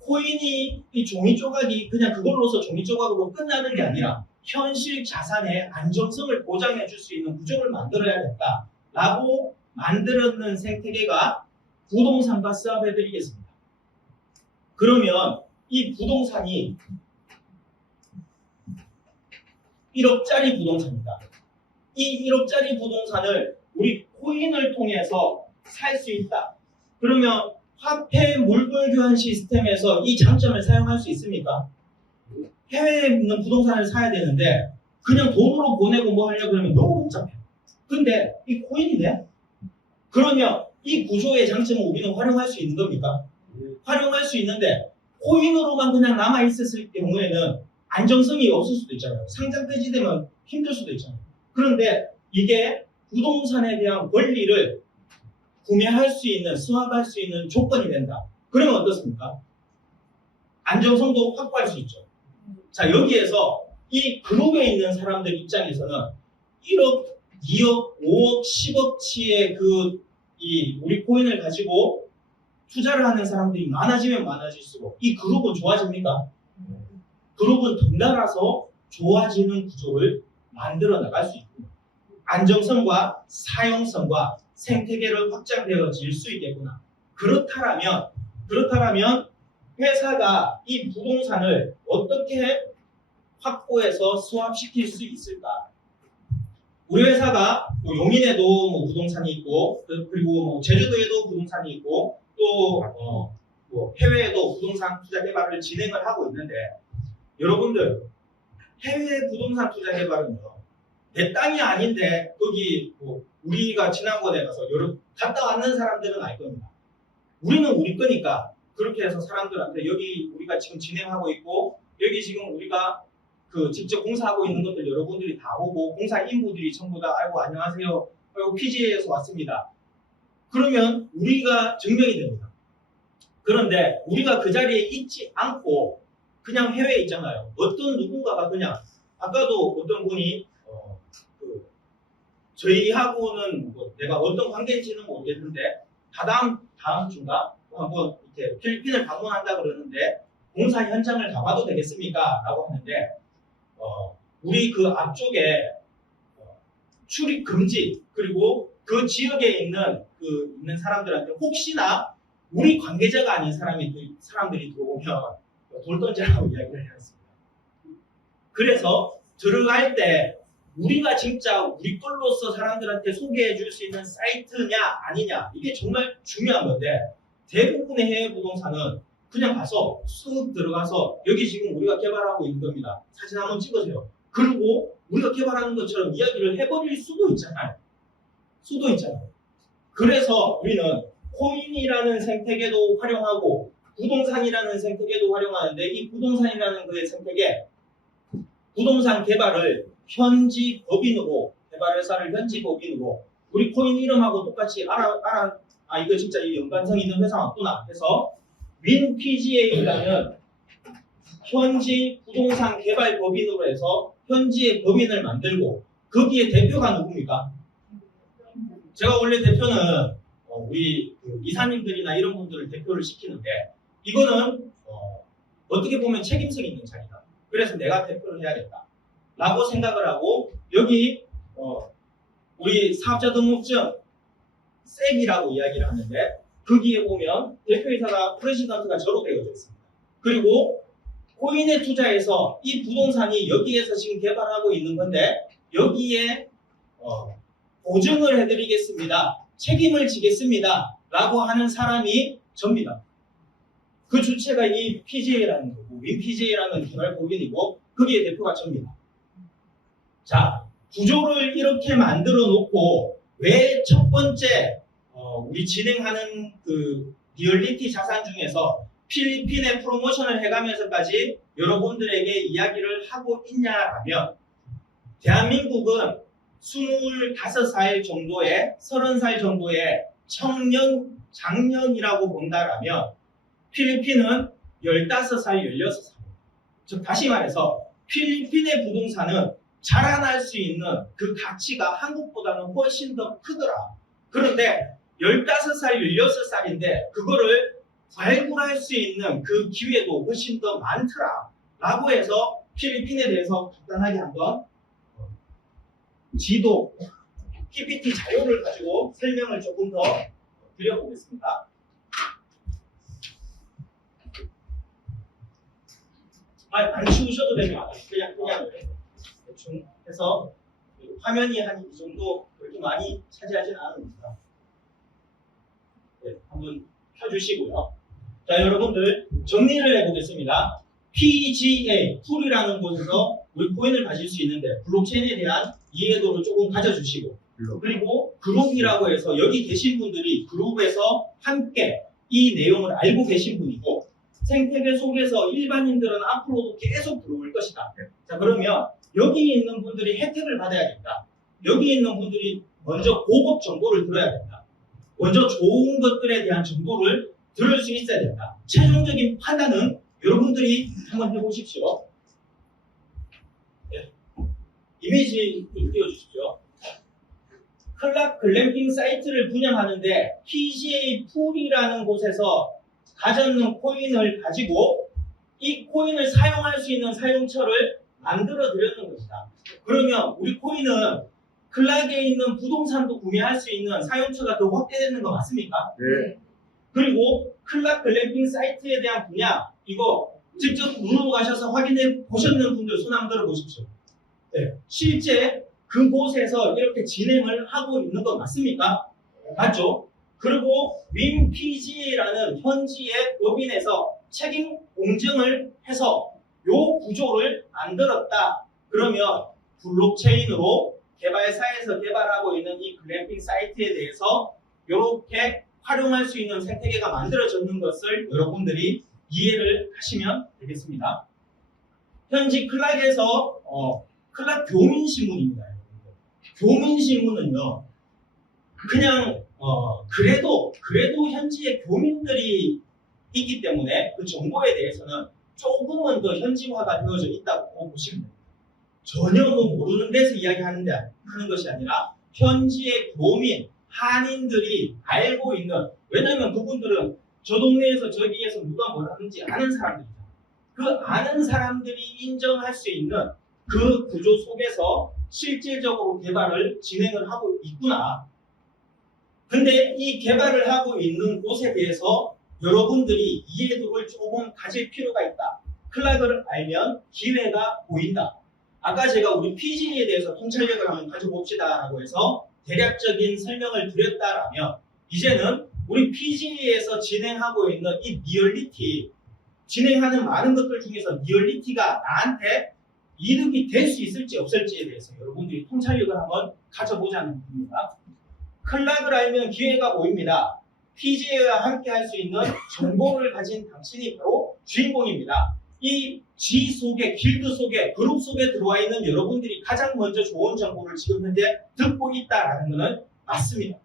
코인이 이 종이 조각이 그냥 그걸로서 종이 조각으로 끝나는 게 아니라 현실 자산의 안정성을 보장해 줄 수 있는 구조를 만들어야겠다라고 만들었는 생태계가 부동산과 스왑해 드리겠습니다. 그러면 이 부동산이 1억짜리 부동산입니다. 이 1억짜리 부동산을 우리 코인을 통해서 살 수 있다. 그러면 화폐 물불 교환 시스템에서 이 장점을 사용할 수 있습니까? 해외에 있는 부동산을 사야 되는데 그냥 돈으로 보내고 뭐 하려고 그러면 너무 복잡해. 근데 이 코인이 돼? 그러면 이 구조의 장점을 우리는 활용할 수 있는 겁니까? 활용할 수 있는데 코인으로만 그냥 남아있었을 경우에는 안정성이 없을 수도 있잖아요. 상장 폐지되면 힘들 수도 있잖아요. 그런데 이게 부동산에 대한 권리를 구매할 수 있는, 수합할 수 있는 조건이 된다. 그러면 어떻습니까? 안정성도 확보할 수 있죠. 자, 여기에서 이 그룹에 있는 사람들 입장에서는 1억, 2억, 5억, 10억치의 우리 코인을 가지고 투자를 하는 사람들이 많아지면 많아질수록 이 그룹은 좋아집니까? 그룹은 덩달아서 좋아지는 구조를 만들어 나갈 수 있고 안정성과 사용성과 생태계를 확장되어질 수 있겠구나. 그렇다면 회사가 이 부동산을 어떻게 확보해서 수합시킬 수 있을까? 우리 회사가 뭐 용인에도 뭐 부동산이 있고 그리고 뭐 제주도에도 부동산이 있고 또 뭐 해외에도 부동산 투자 개발을 진행을 하고 있는데 여러분들 해외 부동산 투자 개발은요 내 땅이 아닌데 거기 뭐 우리가 지난번에 가서 여러 갔다 왔는 사람들은 알 겁니다. 우리는 우리 거니까 그렇게 해서 사람들한테 여기 우리가 지금 진행하고 있고 여기 지금 우리가 그 직접 공사하고 있는 것들 여러분들이 다 보고 공사 인부들이 전부 다 아이고 안녕하세요. 아이고 PGA에서 왔습니다. 그러면 우리가 증명이 됩니다. 그런데 우리가 그 자리에 있지 않고 그냥 해외에 있잖아요. 어떤 누군가가 그냥 아까도 어떤 분이 저희하고는 뭐 내가 어떤 관계인지는 모르겠는데 다음 주인가 한번 이렇게 필리핀을 방문한다 그러는데 공사 현장을 가봐도 되겠습니까? 라고 하는데 우리 그 앞쪽에 출입 금지 그리고 그 지역에 있는 사람들한테 혹시나 우리 관계자가 아닌 사람들이 들어오면 돌 던지라고 이야기를 해놨습니다. 그래서 들어갈 때 우리가 진짜 우리 걸로서 사람들한테 소개해 줄 수 있는 사이트냐 아니냐 이게 정말 중요한 건데 대부분의 해외 부동산은 그냥 가서 쓱 들어가서 여기 지금 우리가 개발하고 있는 겁니다. 사진 한번 찍으세요. 그리고 우리가 개발하는 것처럼 이야기를 해버릴 수도 있잖아요. 그래서 우리는 코인이라는 생태계도 활용하고 부동산이라는 생태계도 활용하는데 이 부동산이라는 그의 생태계 부동산 개발을 현지 법인으로 개발회사를 현지 법인으로 우리 코인 이름하고 똑같이 이거 진짜 이 연관성 있는 회사 맞구나 해서 WinPGA라는 현지 부동산 개발 법인으로 해서 현지의 법인을 만들고 거기에 대표가 누굽니까? 제가 원래 대표는 우리 그 이사님들이나 이런 분들을 대표를 시키는데 이거는 어떻게 보면 책임성 있는 자리다. 그래서 내가 대표를 해야겠다. 라고 생각을 하고 여기 우리 사업자 등록증 섹이라고 이야기를 하는데 거기에 보면 대표이사가 프레지던트가 저로 되어져 있습니다. 그리고 코인에 투자해서 이 부동산이 여기에서 지금 개발하고 있는 건데 여기에 보증을 해드리겠습니다. 책임을 지겠습니다. 라고 하는 사람이 접니다. 그 주체가 이 PGA라는 거고 WinPGA라는 개발 법인이고 거기에 대표가 접니다. 자, 구조를 이렇게 만들어 놓고 왜 첫 번째 우리 진행하는 그 리얼리티 자산 중에서 필리핀에 프로모션을 해가면서까지 여러분들에게 이야기를 하고 있냐라면 대한민국은 25살 정도의 30살 정도의 청년 장년이라고 본다라면 필리핀은 15살 16살 즉 다시 말해서 필리핀의 부동산은 자라날 수 있는 그 가치가 한국보다는 훨씬 더 크더라. 그런데 15살, 16살인데 그거를 발굴할 수 있는 그 기회도 훨씬 더 많더라. 라고 해서 필리핀에 대해서 간단하게 한번 지도, PPT 자료를 가지고 설명을 조금 더 드려보겠습니다. 안 치우셔도 됩니다. 그냥 대충 해서 화면이 한 이 정도 그렇게 많이 차지하진 않습니다. 네, 한번 펴주시고요. 자, 여러분들 정리를 해보겠습니다. PGA, 풀이라는 곳에서 우리 코인을 가질 수 있는데 블록체인에 대한 이해도를 조금 가져주시고 그리고 그룹이라고 해서 여기 계신 분들이 그룹에서 함께 이 내용을 알고 계신 분이고 생태계 속에서 일반인들은 앞으로도 계속 들어올 것이다. 자, 그러면 여기 있는 분들이 혜택을 받아야 된다. 여기 있는 분들이 먼저 고급 정보를 들어야 된다. 먼저 좋은 것들에 대한 정보를 들을 수 있어야 된다. 최종적인 판단은 여러분들이 한번 해보십시오. 네. 이미지 좀 띄워주십시오. 클락 글램핑 사이트를 분양하는데 PGA 풀이라는 곳에서 가져있는 코인을 가지고 이 코인을 사용할 수 있는 사용처를 만들어 드렸는 것이다. 그러면 우리 코인은 클락에 있는 부동산도 구매할 수 있는 사용처가 더 확대되는 거 맞습니까? 네. 그리고 클락 글램핑 사이트에 대한 분야 이거 직접 눈으로 가셔서 확인해 보셨는 분들 손 한번 들어 보십시오. 네. 실제 그곳에서 이렇게 진행을 하고 있는 거 맞습니까? 맞죠? 그리고 윈PGA라는 현지의 법인에서 책임 공증을 해서 요 구조를 만들었다. 그러면 블록체인으로 개발사에서 개발하고 있는 이 글램핑 사이트에 대해서 이렇게 활용할 수 있는 생태계가 만들어졌는 것을 여러분들이 이해를 하시면 되겠습니다. 현지 클락에서 클락 교민신문입니다. 교민신문은요, 그냥 그래도 현지의 교민들이 있기 때문에 그 정보에 대해서는 조금은 더 현지화가 되어져 있다고 보시면 됩니다. 전혀 모르는 데서 이야기하는 것이 아니라 현지의 교민, 한인들이 알고 있는, 왜냐하면 그분들은 저 동네에서 저기에서 누가 뭘 하는지 아는 사람들이죠. 그 아는 사람들이 인정할 수 있는 그 구조 속에서 실질적으로 개발을 진행을 하고 있구나. 근데 이 개발을 하고 있는 곳에 대해서 여러분들이 이해도를 조금 가질 필요가 있다. 클락을 알면 기회가 보인다. 아까 제가 우리 PGA에 대해서 통찰력을 한번 가져봅시다 라고 해서 대략적인 설명을 드렸다라면, 이제는 우리 PGA에서 진행하고 있는 이 리얼리티, 진행하는 많은 것들 중에서 리얼리티가 나한테 이득이 될 수 있을지 없을지에 대해서 여러분들이 통찰력을 한번 가져보자는 겁니다. 클락을 알면 기회가 보입니다. PGA와 함께 할 수 있는 정보를 가진 당신이 바로 주인공입니다. 이 G 속에, 길드 속에, 그룹 속에 들어와 있는 여러분들이 가장 먼저 좋은 정보를 지금 현재 듣고 있다라는 것은 맞습니다.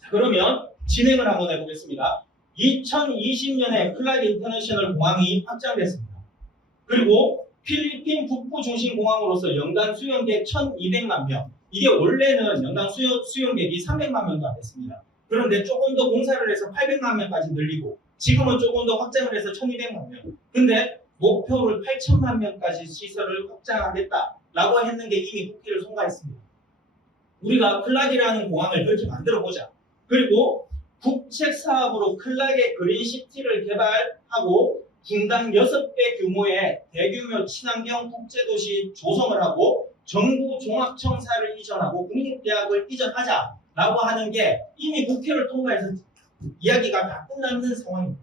자, 그러면 진행을 한번 해보겠습니다. 2020년에 클락 인터내셔널 공항이 확장됐습니다. 그리고 필리핀 북부 중심 공항으로서 연간 수용객 1,200만 명. 이게 원래는 연간 수용객이 300만 명도 안 됐습니다. 그런데 조금 더 공사를 해서 800만 명까지 늘리고, 지금은 조금 더 확장을 해서 1,200만 명. 근데 목표를 8천만 명까지 시설을 확장하겠다라고 했는 게 이미 국회를 통과했습니다. 우리가 클락이라는 공항을 그렇게 만들어 보자. 그리고 국책 사업으로 클락의 그린시티를 개발하고 분당 6배 규모의 대규모 친환경 국제도시 조성을 하고 정부 종합청사를 이전하고 국립대학을 이전하자라고 하는 게 이미 국회를 통과해서 이야기가 다 끝났는 상황입니다.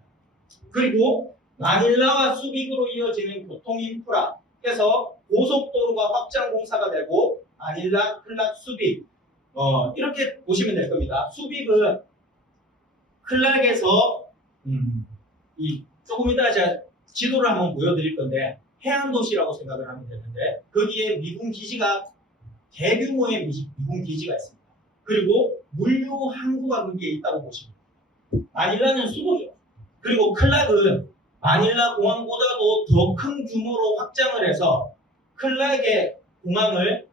그리고 마닐라와 수빅으로 이어지는 교통 인프라 해서 고속도로가 확장 공사가 되고, 마닐라, 클락, 수빅 이렇게 보시면 될 겁니다. 수빅은 클락에서 조금 이따 제가 지도를 한번 보여드릴 건데, 해안 도시라고 생각을 하면 되는데, 거기에 미군 기지가, 대규모의 미군 기지가 있습니다. 그리고 물류 항구가 거기에 있다고 보시면 됩니다. 마닐라는 수도죠. 그리고 클락은 마닐라 공항보다도 더 큰 규모로 확장을 해서 클락의 공항을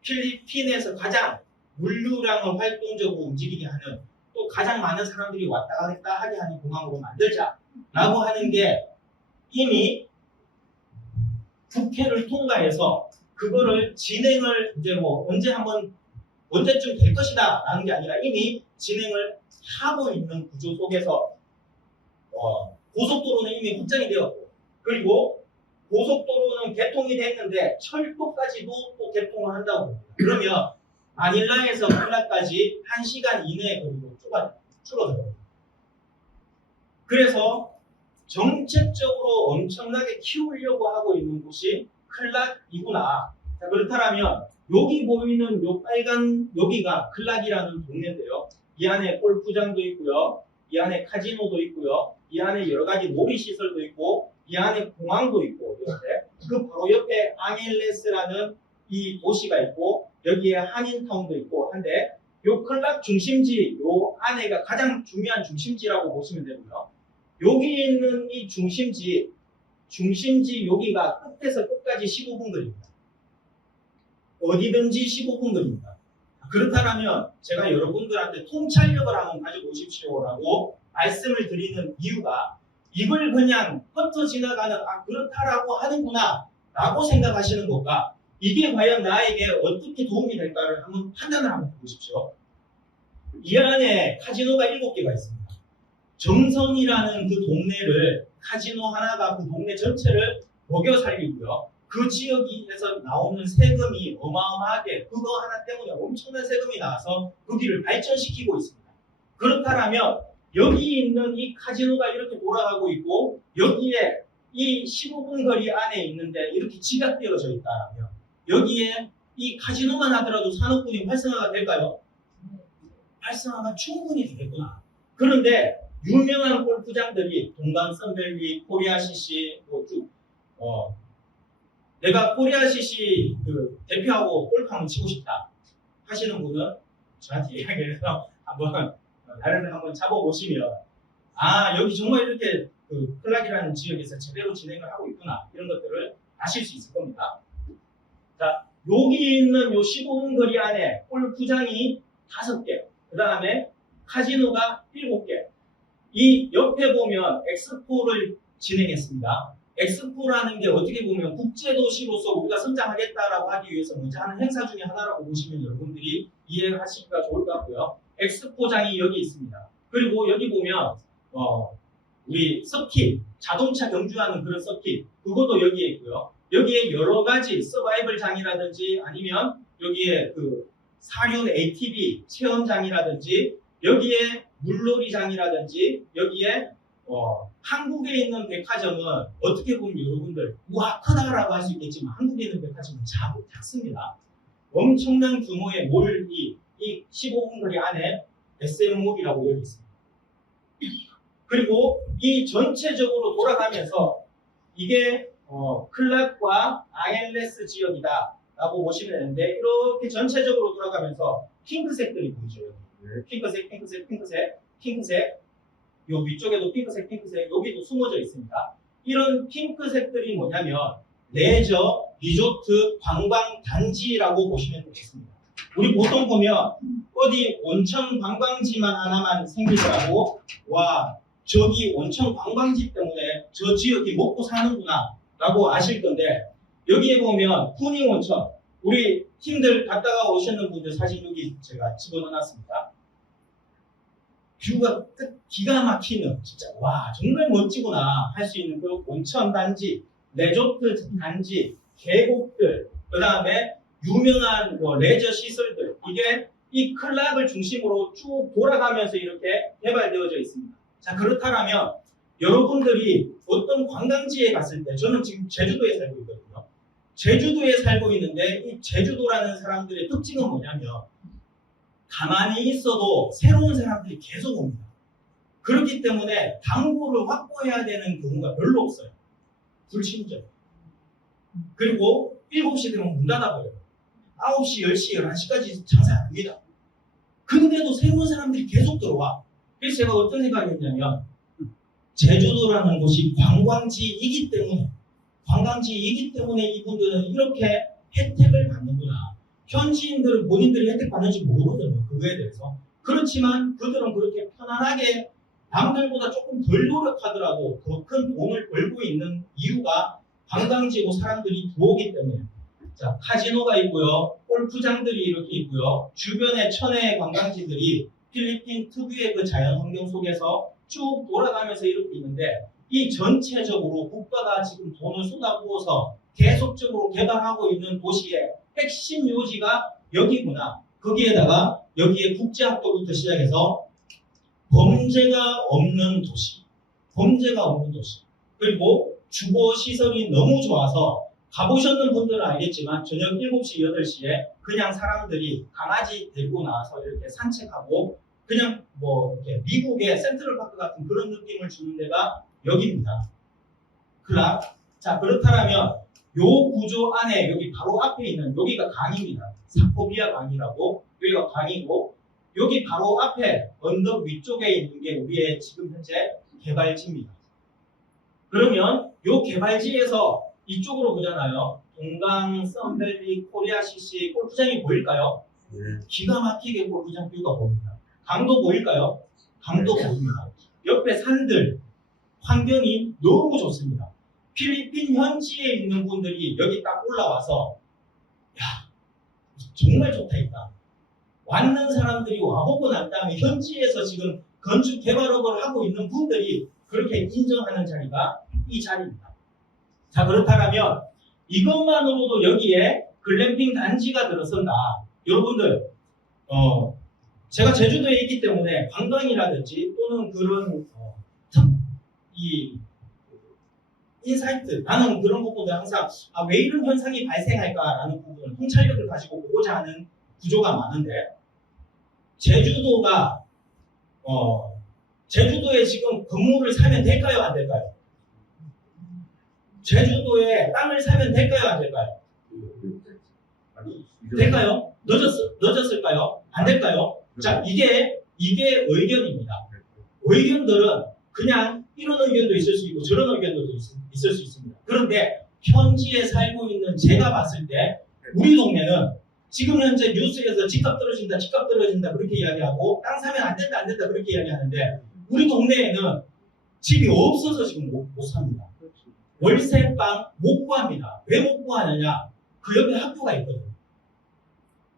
필리핀에서 가장 물류량을 활동적으로 움직이게 하는, 또 가장 많은 사람들이 왔다 갔다 하게 하는 공항으로 만들자라고 하는 게 이미 국회를 통과해서 그거를 진행을 이제 언제쯤 될 것이다 라는 게 아니라 이미 진행을 하고 있는 구조 속에서 고속도로는 이미 확장이 되었고, 그리고 고속도로는 개통이 됐는데 철도까지도 또 개통을 한다고 합니다. 그러면 마닐라에서 클락까지 1시간 이내에 거리로 줄어들어요. 그래서 정책적으로 엄청나게 키우려고 하고 있는 곳이 클락이구나. 자, 그렇다면 여기 보이는 요 빨간 여기가 클락이라는 동네인데요. 이 안에 골프장도 있고요. 이 안에 카지노도 있고요. 이 안에 여러 가지 놀이시설도 있고, 이 안에 공항도 있고, 이렇게. 그 바로 옆에 앙헬레스라는 이 도시가 있고, 여기에 한인타운도 있고 한데, 요 클락 중심지, 요 안에가 가장 중요한 중심지라고 보시면 되고요. 여기 있는 이 중심지 여기가 끝에서 끝까지 15분 거리입니다. 어디든지 15분 거리입니다. 그렇다면 제가 여러분들한테 통찰력을 한번 가지고 오십시오라고 말씀을 드리는 이유가, 이걸 그냥 흩어 지나가는 그렇다라고 하는구나 라고 생각하시는 것과 이게 과연 나에게 어떻게 도움이 될까를 한번 판단을 한번 해보십시오. 이 안에 카지노가 7개가 있습니다. 정선이라는 그 동네를 카지노 하나가 그 동네 전체를 먹여 살리고요. 그 지역에서 나오는 세금이 어마어마하게 그거 하나 때문에 엄청난 세금이 나와서 거기를 발전시키고 있습니다. 그렇다면 여기 있는 이 카지노가 이렇게 돌아가고 있고 여기에 이 15분 거리 안에 있는데 이렇게 지각되어져 있다면 여기에 이 카지노만 하더라도 산업군이 활성화가 될까요? 활성화가 충분히 되겠구나. 그런데 유명한 골프장들이 동강 썬밸리, 코리아 CC 쭉 내가 코리아 CC 그 대표하고 골프 한번 치고 싶다 하시는 분은 저한테 이야기해서 한번 나를 한번 잡아보시면 여기 정말 이렇게 그 클락이라는 지역에서 제대로 진행을 하고 있구나 이런 것들을 아실 수 있을 겁니다. 자, 여기 있는 요 15분 거리 안에 골프장이 5개, 그 다음에 카지노가 7개. 이 옆에 보면 엑스포를 진행했습니다. 엑스포라는 게 어떻게 보면 국제도시로서 우리가 성장하겠다라고 하기 위해서 먼저 하는 행사 중에 하나라고 보시면 여러분들이 이해하시기가 좋을 것 같고요. 엑스포장이 여기 있습니다. 그리고 여기 보면 우리 서킷, 자동차 경주하는 그런 서킷, 그것도 여기에 있고요. 여기에 여러 가지 서바이벌장이라든지 아니면 여기에 그 사륜 ATV 체험장이라든지 여기에 물놀이장이라든지 여기에 한국에 있는 백화점은 어떻게 보면 여러분들 우와 크다라고 할 수 있겠지만 한국에 있는 백화점은 작습니다. 엄청난 규모의 몰이 이 15분 거리 안에 SM몰이라고 여기 있습니다. 그리고 이 전체적으로 돌아가면서 이게 클락과 ILS 지역이다 라고 보시면 되는데 이렇게 전체적으로 돌아가면서 핑크색들이 보이죠. 핑크색, 핑크색, 핑크색, 핑크색 요 위쪽에도 핑크색, 핑크색 여기도 숨어져 있습니다. 이런 핑크색들이 뭐냐면 레저, 리조트, 관광단지라고 보시면 되겠습니다. 우리 보통 보면 어디 온천 관광지만 하나만 생기더라고 와 저기 온천 관광지 때문에 저 지역이 먹고 사는구나 라고 아실 건데 여기에 보면 후닝 온천 우리 팀들 갔다가 오셨는 분들 사진 여기 제가 집어넣어놨습니다. 뷰가 기가 막히는 진짜 와 정말 멋지구나 할 수 있는 그 온천 단지, 레조트 단지, 계곡들 그 다음에 유명한 레저 시설들 이게 이 클락을 중심으로 쭉 돌아가면서 이렇게 개발되어져 있습니다. 자 그렇다면 여러분들이 어떤 관광지에 갔을 때 저는 지금 제주도에 살고 있거든요. 제주도에 살고 있는데 이 제주도라는 사람들의 특징은 뭐냐면 가만히 있어도 새로운 사람들이 계속 옵니다. 그렇기 때문에 당구를 확보해야 되는 경우가 별로 없어요. 불친절. 그리고 7시 되면 문 닫아버려요. 9시, 10시, 11시까지 장사 안 합니다. 근데도 새로운 사람들이 계속 들어와. 그래서 제가 어떤 생각이 했냐면 제주도라는 곳이 관광지이기 때문에 이분들은 이렇게 혜택을 받는구나. 현지인들은 본인들이 혜택 받는지 모르거든요. 그거에 대해서. 그렇지만 그들은 그렇게 편안하게 남들보다 조금 덜 노력하더라도 더 큰 돈을 벌고 있는 이유가 관광지고 사람들이 들어오기 때문에. 자, 카지노가 있고요. 골프장들이 이렇게 있고요. 주변에 천혜의 관광지들이 필리핀 특유의 그 자연 환경 속에서 쭉 돌아가면서 이렇게 있는데 이 전체적으로 국가가 지금 돈을 쏟아부어서 계속적으로 개발하고 있는 도시의 핵심 요지가 여기구나. 거기에다가 여기에 국제학교부터 시작해서 범죄가 없는 도시. 그리고 주거시설이 너무 좋아서 가보셨는 분들은 알겠지만 저녁 7시, 8시에 그냥 사람들이 강아지 데리고 나와서 이렇게 산책하고 그냥 뭐 이렇게 미국의 센트럴파크 같은 그런 느낌을 주는 데가 여기입니다. 클락. 자, 그렇다면 요 구조 안에 여기 바로 앞에 있는 여기가 강입니다. 사포비아 강이라고 여기가 강이고 여기 바로 앞에 언덕 위쪽에 있는 게 우리의 지금 현재 개발지입니다. 그러면 요 개발지에서 이쪽으로 보잖아요. 동강, 썬밸리, 코리아 CC 골프장이 보일까요? 기가 막히게 골프장 뷰가 보입니다. 강도 보일까요? 강도 보입니다. 옆에 산들, 환경이 너무 좋습니다. 필리핀 현지에 있는 분들이 여기 딱 올라와서 야 정말 좋다 있다. 왔는 사람들이 와보고 난 다음에 현지에서 지금 건축 개발업을 하고 있는 분들이 그렇게 인정하는 자리가 이 자리입니다. 자, 그렇다면 이것만으로도 여기에 글램핑 단지가 들어선다. 여러분들, 제가 제주도에 있기 때문에 관광이라든지 또는 그런 이 인사이트, 나는 그런 부분들 항상 왜 이런 현상이 발생할까라는 부분을 통찰력을 가지고 보고자 하는 구조가 많은데, 제주도가 제주도에 지금 건물을 사면 될까요, 안 될까요? 제주도에 땅을 사면 될까요, 안 될까요? 될까요? 늦었을까요? 안 될까요? 자, 이게 의견입니다. 의견들은 그냥 이런 의견도 있을 수 있고 저런 의견도 있을 수 있습니다. 그런데 현지에 살고 있는 제가 봤을 때 우리 동네는 지금 현재 뉴스에서 집값 떨어진다 그렇게 이야기하고 땅 사면 안 된다 그렇게 이야기하는데 우리 동네에는 집이 없어서 지금 못 삽니다. 월세방 못 구합니다. 왜 못 구하느냐? 그 옆에 학교가 있거든요.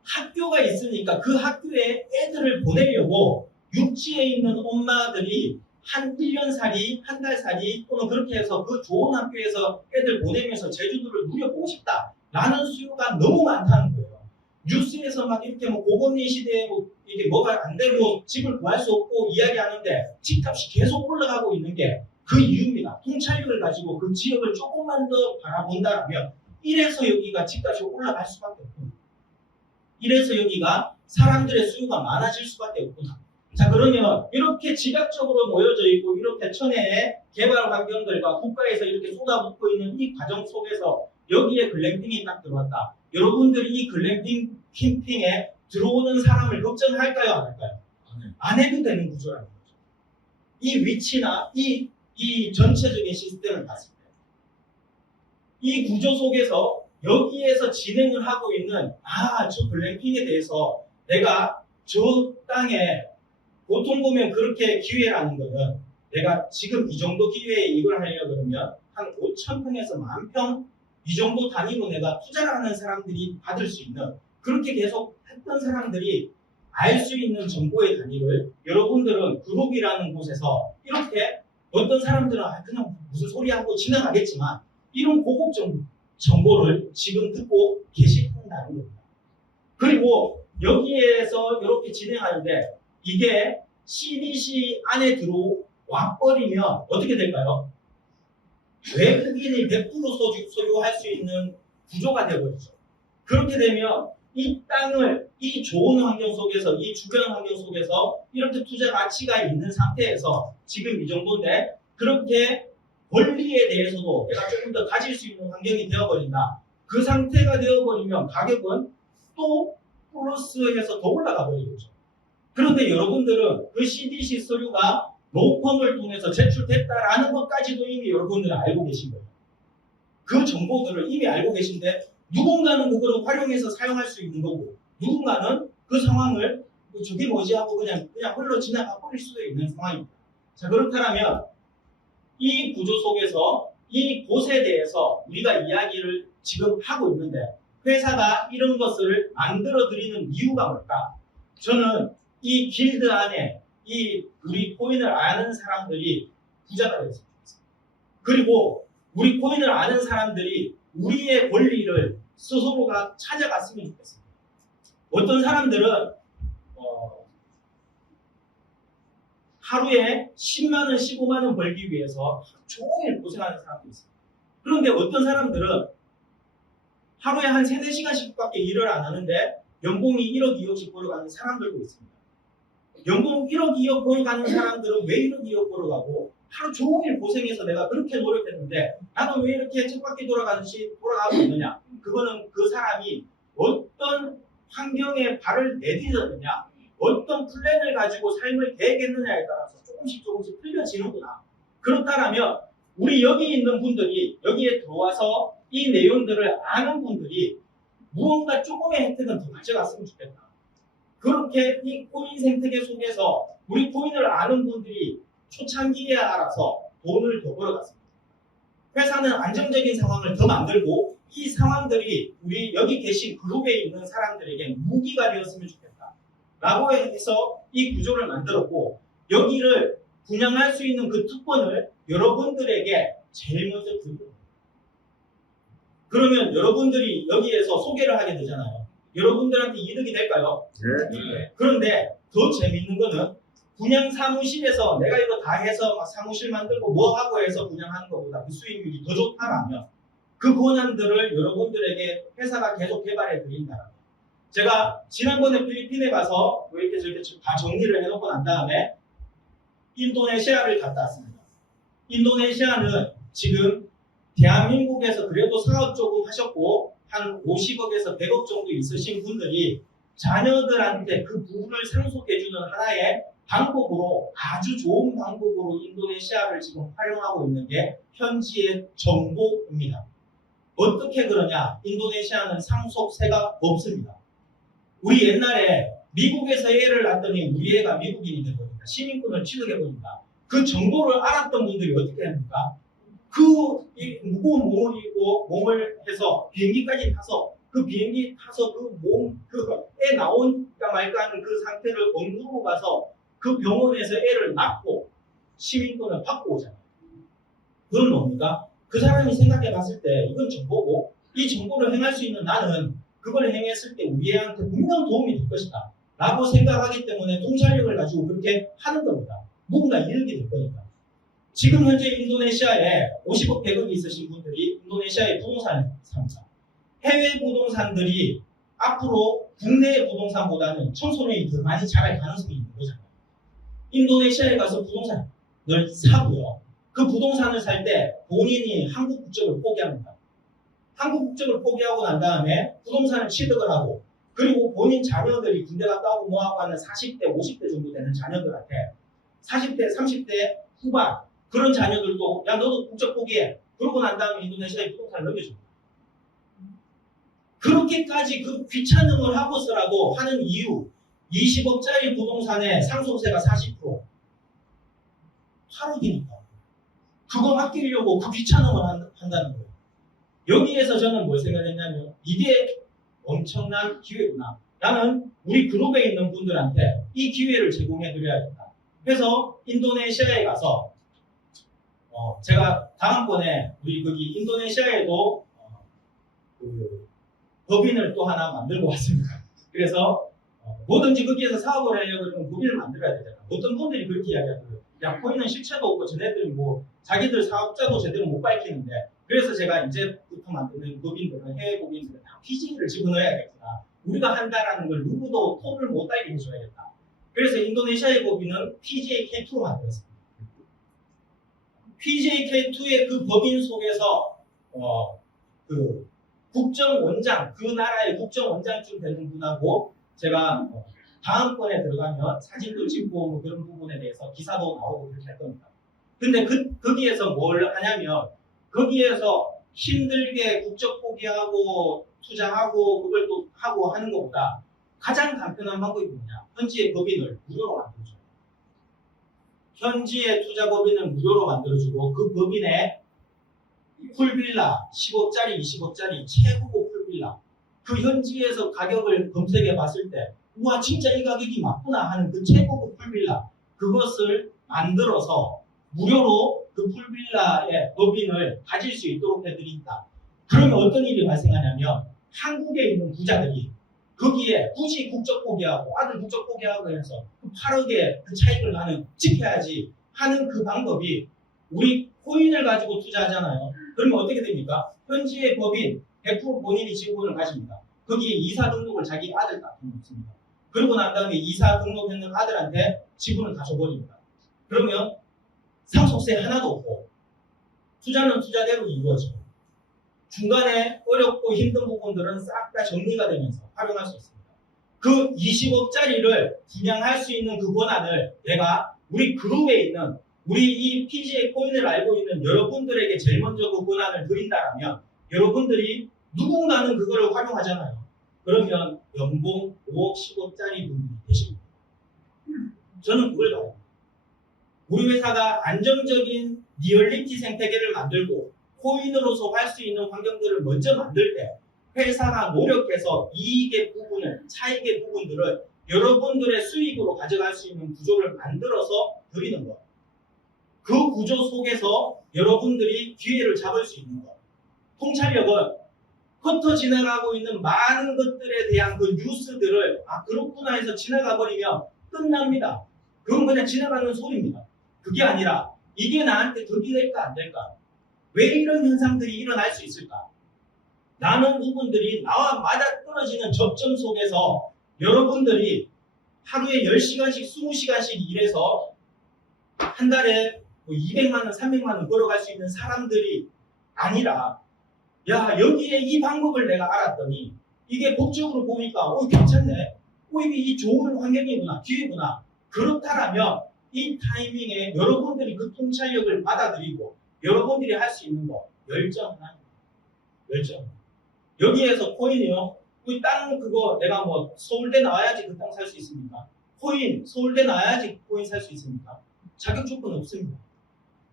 학교가 있으니까 그 학교에 애들을 보내려고 육지에 있는 엄마들이 한 1년살이, 한 달살이 또는 그렇게 해서 그 좋은 학교에서 애들 보내면서 제주도를 누려보고 싶다라는 수요가 너무 많다는 거예요. 뉴스에서 막 이렇게 고금리 시대에 이게 뭐가 안 되고 집을 구할 수 없고 이야기하는데 집값이 계속 올라가고 있는 게 그 이유입니다. 통찰력을 가지고 그 지역을 조금만 더 바라본다면 이래서 여기가 집값이 올라갈 수밖에 없구나. 이래서 여기가 사람들의 수요가 많아질 수밖에 없구나. 자, 그러면 이렇게 집약적으로 모여져 있고 이렇게 천혜의 개발 환경들과 국가에서 이렇게 쏟아붓고 있는 이 과정 속에서 여기에 글램핑이 딱 들어왔다. 여러분들이 이 글램핑 캠핑에 들어오는 사람을 걱정할까요, 안 할까요? 안 해도 되는 구조라는 거죠. 이 위치나 이 전체적인 시스템을 봤을 때 이 구조 속에서 여기에서 진행을 하고 있는 저 글램핑에 대해서 내가 저 땅에 보통 보면 그렇게 기회라는 거는 내가 지금 이 정도 기회에 이걸 하려고 그러면 한 5,000평에서 10,000평 이 정도 단위로 내가 투자를 하는 사람들이 받을 수 있는 그렇게 계속 했던 사람들이 알 수 있는 정보의 단위를 여러분들은 그룹이라는 곳에서 이렇게 어떤 사람들은 그냥 무슨 소리 하고 지나가겠지만 이런 고급 정보를 지금 듣고 계신다는 겁니다. 그리고 여기에서 이렇게 진행하는데 이게 CDC 안에 들어와 버리면 어떻게 될까요? 외국인이 100% 소유할 수 있는 구조가 되어버리죠. 그렇게 되면 이 땅을 이 좋은 환경 속에서 이 주변 환경 속에서 이렇게 투자 가치가 있는 상태에서 지금 이 정도인데 그렇게 권리에 대해서도 내가 조금 더 가질 수 있는 환경이 되어버린다. 그 상태가 되어버리면 가격은 또 플러스해서 더 올라가 버리겠죠. 그런데 여러분들은 그 CDC 서류가 로펌을 통해서 제출됐다라는 것까지도 이미 여러분들은 알고 계신 거예요. 그 정보들을 이미 알고 계신데 누군가는 그거를 활용해서 사용할 수 있는 거고 누군가는 그 상황을 저게 뭐지 하고 그냥 흘러 지나가 버릴 수도 있는 상황입니다. 자, 그렇다면 이 구조 속에서 이 곳에 대해서 우리가 이야기를 지금 하고 있는데 회사가 이런 것을 만들어 드리는 이유가 뭘까? 저는 이 길드 안에 이 우리 코인을 아는 사람들이 부자가 되었으면 좋겠습니다. 그리고 우리 코인을 아는 사람들이 우리의 권리를 스스로가 찾아갔으면 좋겠습니다. 어떤 사람들은 하루에 10만 원, 15만 원 벌기 위해서 종일 고생하는 사람도 있습니다. 그런데 어떤 사람들은 하루에 한 3, 4시간씩밖에 일을 안 하는데 연봉이 1억, 2억씩 벌어가는 사람들도 있습니다. 연봉 1억, 2억 벌어가는 사람들은 왜 1억, 2억 벌어가고 하루 종일 고생해서 내가 그렇게 노력했는데 나는 왜 이렇게 쳇바퀴 돌아가고 있느냐? 그거는 그 사람이 어떤 환경에 발을 내딛었느냐, 어떤 플랜을 가지고 삶을 계획했느냐에 따라서 조금씩 틀려지는구나. 그렇다면 우리 여기 있는 분들이 여기에 들어와서 이 내용들을 아는 분들이 무언가 조금의 혜택은 더 가져갔으면 좋겠다. 그렇게 이 코인 생태계 속에서 우리 코인을 아는 분들이 초창기에 알아서 돈을 더 벌어갔습니다. 회사는 안정적인 상황을 더 만들고 이 상황들이 우리 여기 계신 그룹에 있는 사람들에게 무기가 되었으면 좋겠다. 라고 해서 이 구조를 만들었고 여기를 분양할 수 있는 그 특권을 여러분들에게 제일 먼저 드립니다. 그러면 여러분들이 여기에서 소개를 하게 되잖아요. 여러분들한테 이득이 될까요? 네. 그런데 더 재밌는 거는 분양 사무실에서 내가 이거 다 해서 막 사무실 만들고 뭐 하고 해서 분양하는 것보다 그 수익률이 더 좋다라면 그 권한들을 여러분들에게 회사가 계속 개발해 드린다. 제가 지난번에 필리핀에 가서 뭐 이렇게 저렇게 다 정리를 해놓고 난 다음에 인도네시아를 갔다 왔습니다. 인도네시아는 지금 대한민국에서 그래도 사업 조금 하셨고 한 50억에서 100억 정도 있으신 분들이 자녀들한테 그 부를 상속해주는 하나의 방법으로 아주 좋은 방법으로 인도네시아를 지금 활용하고 있는 게 현지의 정보입니다. 어떻게 그러냐? 인도네시아는 상속세가 없습니다. 우리 옛날에 미국에서 애를 낳았더니 우리 애가 미국인이 되거든요. 시민권을 취득해보니까 그 정보를 알았던 분들이 어떻게 합니까? 이 무거운 몸을 해서 비행기까지 타서 그 비행기 타서 애 나온가 말까 하는 그 상태를 엉두고 가서 그 병원에서 애를 낳고 시민권을 받고 오잖아요. 그건 뭡니까? 그 사람이 생각해 봤을 때 이건 정보고 이 정보를 행할 수 있는 나는 그걸 행했을 때 우리 애한테 분명 도움이 될 것이다 라고 생각하기 때문에 통찰력을 가지고 그렇게 하는 겁니다. 누군가 이득이 될 거니까. 지금 현재 인도네시아에 50억 100억이 있으신 분들이 인도네시아의 부동산 삽니다. 해외 부동산들이 앞으로 국내 부동산보다는 청소년이 더 많이 자랄 가능성이 있는 거잖아요. 인도네시아에 가서 부동산을 사고요. 그 부동산을 살 때 본인이 한국 국적을 포기합니다. 한국 국적을 포기하고 난 다음에 부동산을 취득을 하고 그리고 본인 자녀들이 군대 갔다 오고 뭐하고 하는 40대, 50대 정도 되는 자녀들한테 40대, 30대 후반 그런 자녀들도 야 너도 국적 포기해. 그러고 난 다음에 인도네시아에 부동산을 넘겨줍니다. 그렇게까지 그 귀찮음을 하고서라도 하는 이유 20억짜리 부동산에 상속세가 40% 8억이니까 그거 아끼려고 그 귀찮음을 한다는 거예요. 여기에서 저는 뭘 생각했냐면 이게 엄청난 기회구나. 나는 우리 그룹에 있는 분들한테 이 기회를 제공해 드려야겠다. 그래서 인도네시아에 가서 제가 다음번에 우리 거기 인도네시아에도 그 법인을 또 하나 만들고 왔습니다. 그래서 뭐든지 거기에서 사업을 하려고 그러면 법인을 만들어야 되잖아. 어떤 분들이 그렇게 이야기하더라고요. 야, 코인은 실체도 없고 쟤네들이 뭐 자기들 사업자도 제대로 못 밝히는데 그래서 제가 이제부터 만드는 법인들은 해외 법인들은 다 PG를 집어넣어야겠구나. 우리가 한다라는 걸 누구도 톤을 못 달게 해줘야겠다. 그래서 인도네시아의 법인은 PJK2로 만들었습니다. PJK2의 그 법인 속에서 그 국정원장, 그 나라의 국정원장쯤 되는 분하고 제가 다음번에 들어가면 사진도 찍고 뭐 그런 부분에 대해서 기사도 나오고 그렇게 할 겁니다. 근데 거기에서 뭘 하냐면 거기에서 힘들게 국적 포기하고 투자하고 그걸 또 하고 하는 것보다 가장 간편한 방법이 뭐냐? 현지의 법인을 무료로 만들어줘요. 현지의 투자 법인을 무료로 만들어주고 그 법인에 풀빌라 10억짜리 20억짜리 최고급 풀빌라 그 현지에서 가격을 검색해 봤을 때 우와 진짜 이 가격이 맞구나 하는 그 최고급 풀빌라 그것을 만들어서 무료로 그 풀빌라의 법인을 가질 수 있도록 해드린다. 그러면 어떤 일이 발생하냐면 한국에 있는 부자들이 거기에 굳이 국적 포기하고 아들 국적 포기하고 해서 그 8억의 그 차익을 나는 지켜야지 하는 그 방법이 우리 코인을 가지고 투자하잖아요. 그러면 어떻게 됩니까? 현지의 법인 100% 본인이 지분을 가집니다. 거기에 이사 등록을 자기 아들 같은 거 있습니다. 그러고 난 다음에 이사 등록했는 아들한테 지분을 다 줘버립니다. 그러면 상속세 하나도 없고 투자는 투자대로 이루어지고 중간에 어렵고 힘든 부분들은 싹 다 정리가 되면서 활용할 수 있습니다. 그 20억짜리를 분양할 수 있는 그 권한을 내가 우리 그룹에 있는 우리 이 PGA 코인을 알고 있는 여러분들에게 제일 먼저 그 권한을 드린다면 여러분들이 누군가는 그거를 활용하잖아요. 그러면 연봉 5억 10억짜리 분들이 계십니다. 저는 그걸 봐요. 우리 회사가 안정적인 리얼리티 생태계를 만들고 코인으로서 할 수 있는 환경들을 먼저 만들 때 회사가 노력해서 이익의 부분을 차익의 부분들을 여러분들의 수익으로 가져갈 수 있는 구조를 만들어서 드리는 것. 그 구조 속에서 여러분들이 기회를 잡을 수 있는 것. 통찰력은 흩어 지나가고 있는 많은 것들에 대한 그 뉴스들을 그렇구나 해서 지나가 버리면 끝납니다. 그건 그냥 지나가는 소리입니다. 그게 아니라 이게 나한테 득이 될까 안 될까? 왜 이런 현상들이 일어날 수 있을까? 라는 부분들이 나와 맞아 떨어지는 접점 속에서 여러분들이 하루에 10시간씩 20시간씩 일해서 한 달에 200만 원, 300만 원 벌어갈 수 있는 사람들이 아니라 야, 여기에 이 방법을 내가 알았더니 이게 법적으로 보니까 괜찮네. 이게 이 좋은 환경이구나, 기회구나. 그렇다라면 이 타이밍에 여러분들이 그 통찰력을 받아들이고 여러분들이 할 수 있는 거 열정 하나. 열정. 여기에서 코인이요. 땅 그거 내가 서울대 나와야지 그 땅 살 수 있습니까? 코인 서울대 나와야지 코인 살 수 있습니까? 자격 조건 없습니다.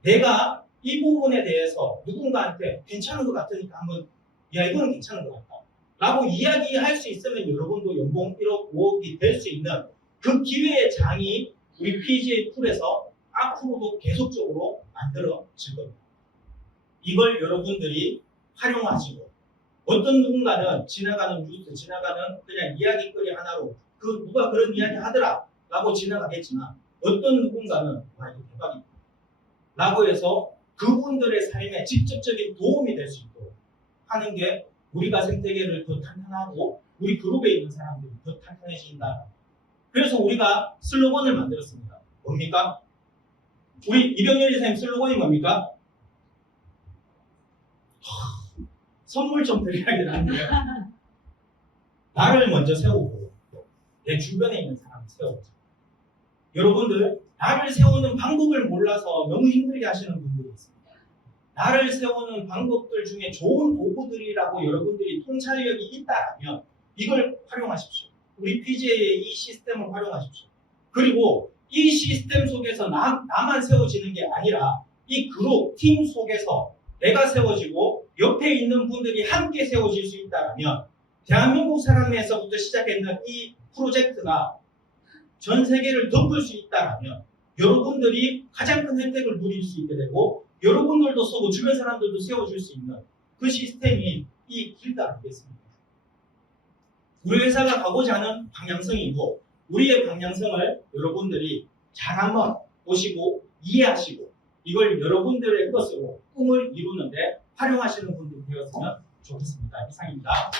내가 이 부분에 대해서 누군가한테 괜찮은 것 같으니까 한번 야 이거는 괜찮은 것 같다 라고 이야기할 수 있으면 여러분도 연봉 1억 5억이 될 수 있는 그 기회의 장이 우리 PGA 풀에서 앞으로도 계속적으로 만들어질 겁니다. 이걸 여러분들이 활용하시고 어떤 누군가는 지나가는 뉴스, 지나가는 그냥 이야기거리 하나로 그 누가 그런 이야기 하더라 라고 지나가겠지만 어떤 누군가는 와 이거 대박이다 라고 해서 그분들의 삶에 직접적인 도움이 될 수 있도록 하는 게 우리가 생태계를 더 탄탄하고 우리 그룹에 있는 사람들이 더 탄탄해진다. 그래서 우리가 슬로건을 만들었습니다. 뭡니까? 우리 이병렬 이사님 슬로건이 뭡니까? 선물 좀 드려야겠 하는데요. 나를 먼저 세우고 내 주변에 있는 사람을 세우자. 여러분들 나를 세우는 방법을 몰라서 너무 힘들게 하시는 분들이 있습니다. 나를 세우는 방법들 중에 좋은 도구들이라고 여러분들이 통찰력이 있다면 이걸 활용하십시오. 우리 PGA의 이 시스템을 활용하십시오. 그리고 이 시스템 속에서 나만 세워지는 게 아니라 이 그룹, 팀 속에서 내가 세워지고 옆에 있는 분들이 함께 세워질 수 있다면 대한민국 사람에서부터 시작했는 이 프로젝트가 전 세계를 덮을 수 있다면 여러분들이 가장 큰 혜택을 누릴 수 있게 되고 여러분들도 쓰고 주변 사람들도 세워줄 수 있는 그 시스템이 이 길드 아니겠습니까? 우리 회사가 가고자 하는 방향성이고 우리의 방향성을 여러분들이 잘 한번 보시고 이해하시고 이걸 여러분들의 것으로 꿈을 이루는데 활용하시는 분들이 되었으면 좋겠습니다. 이상입니다.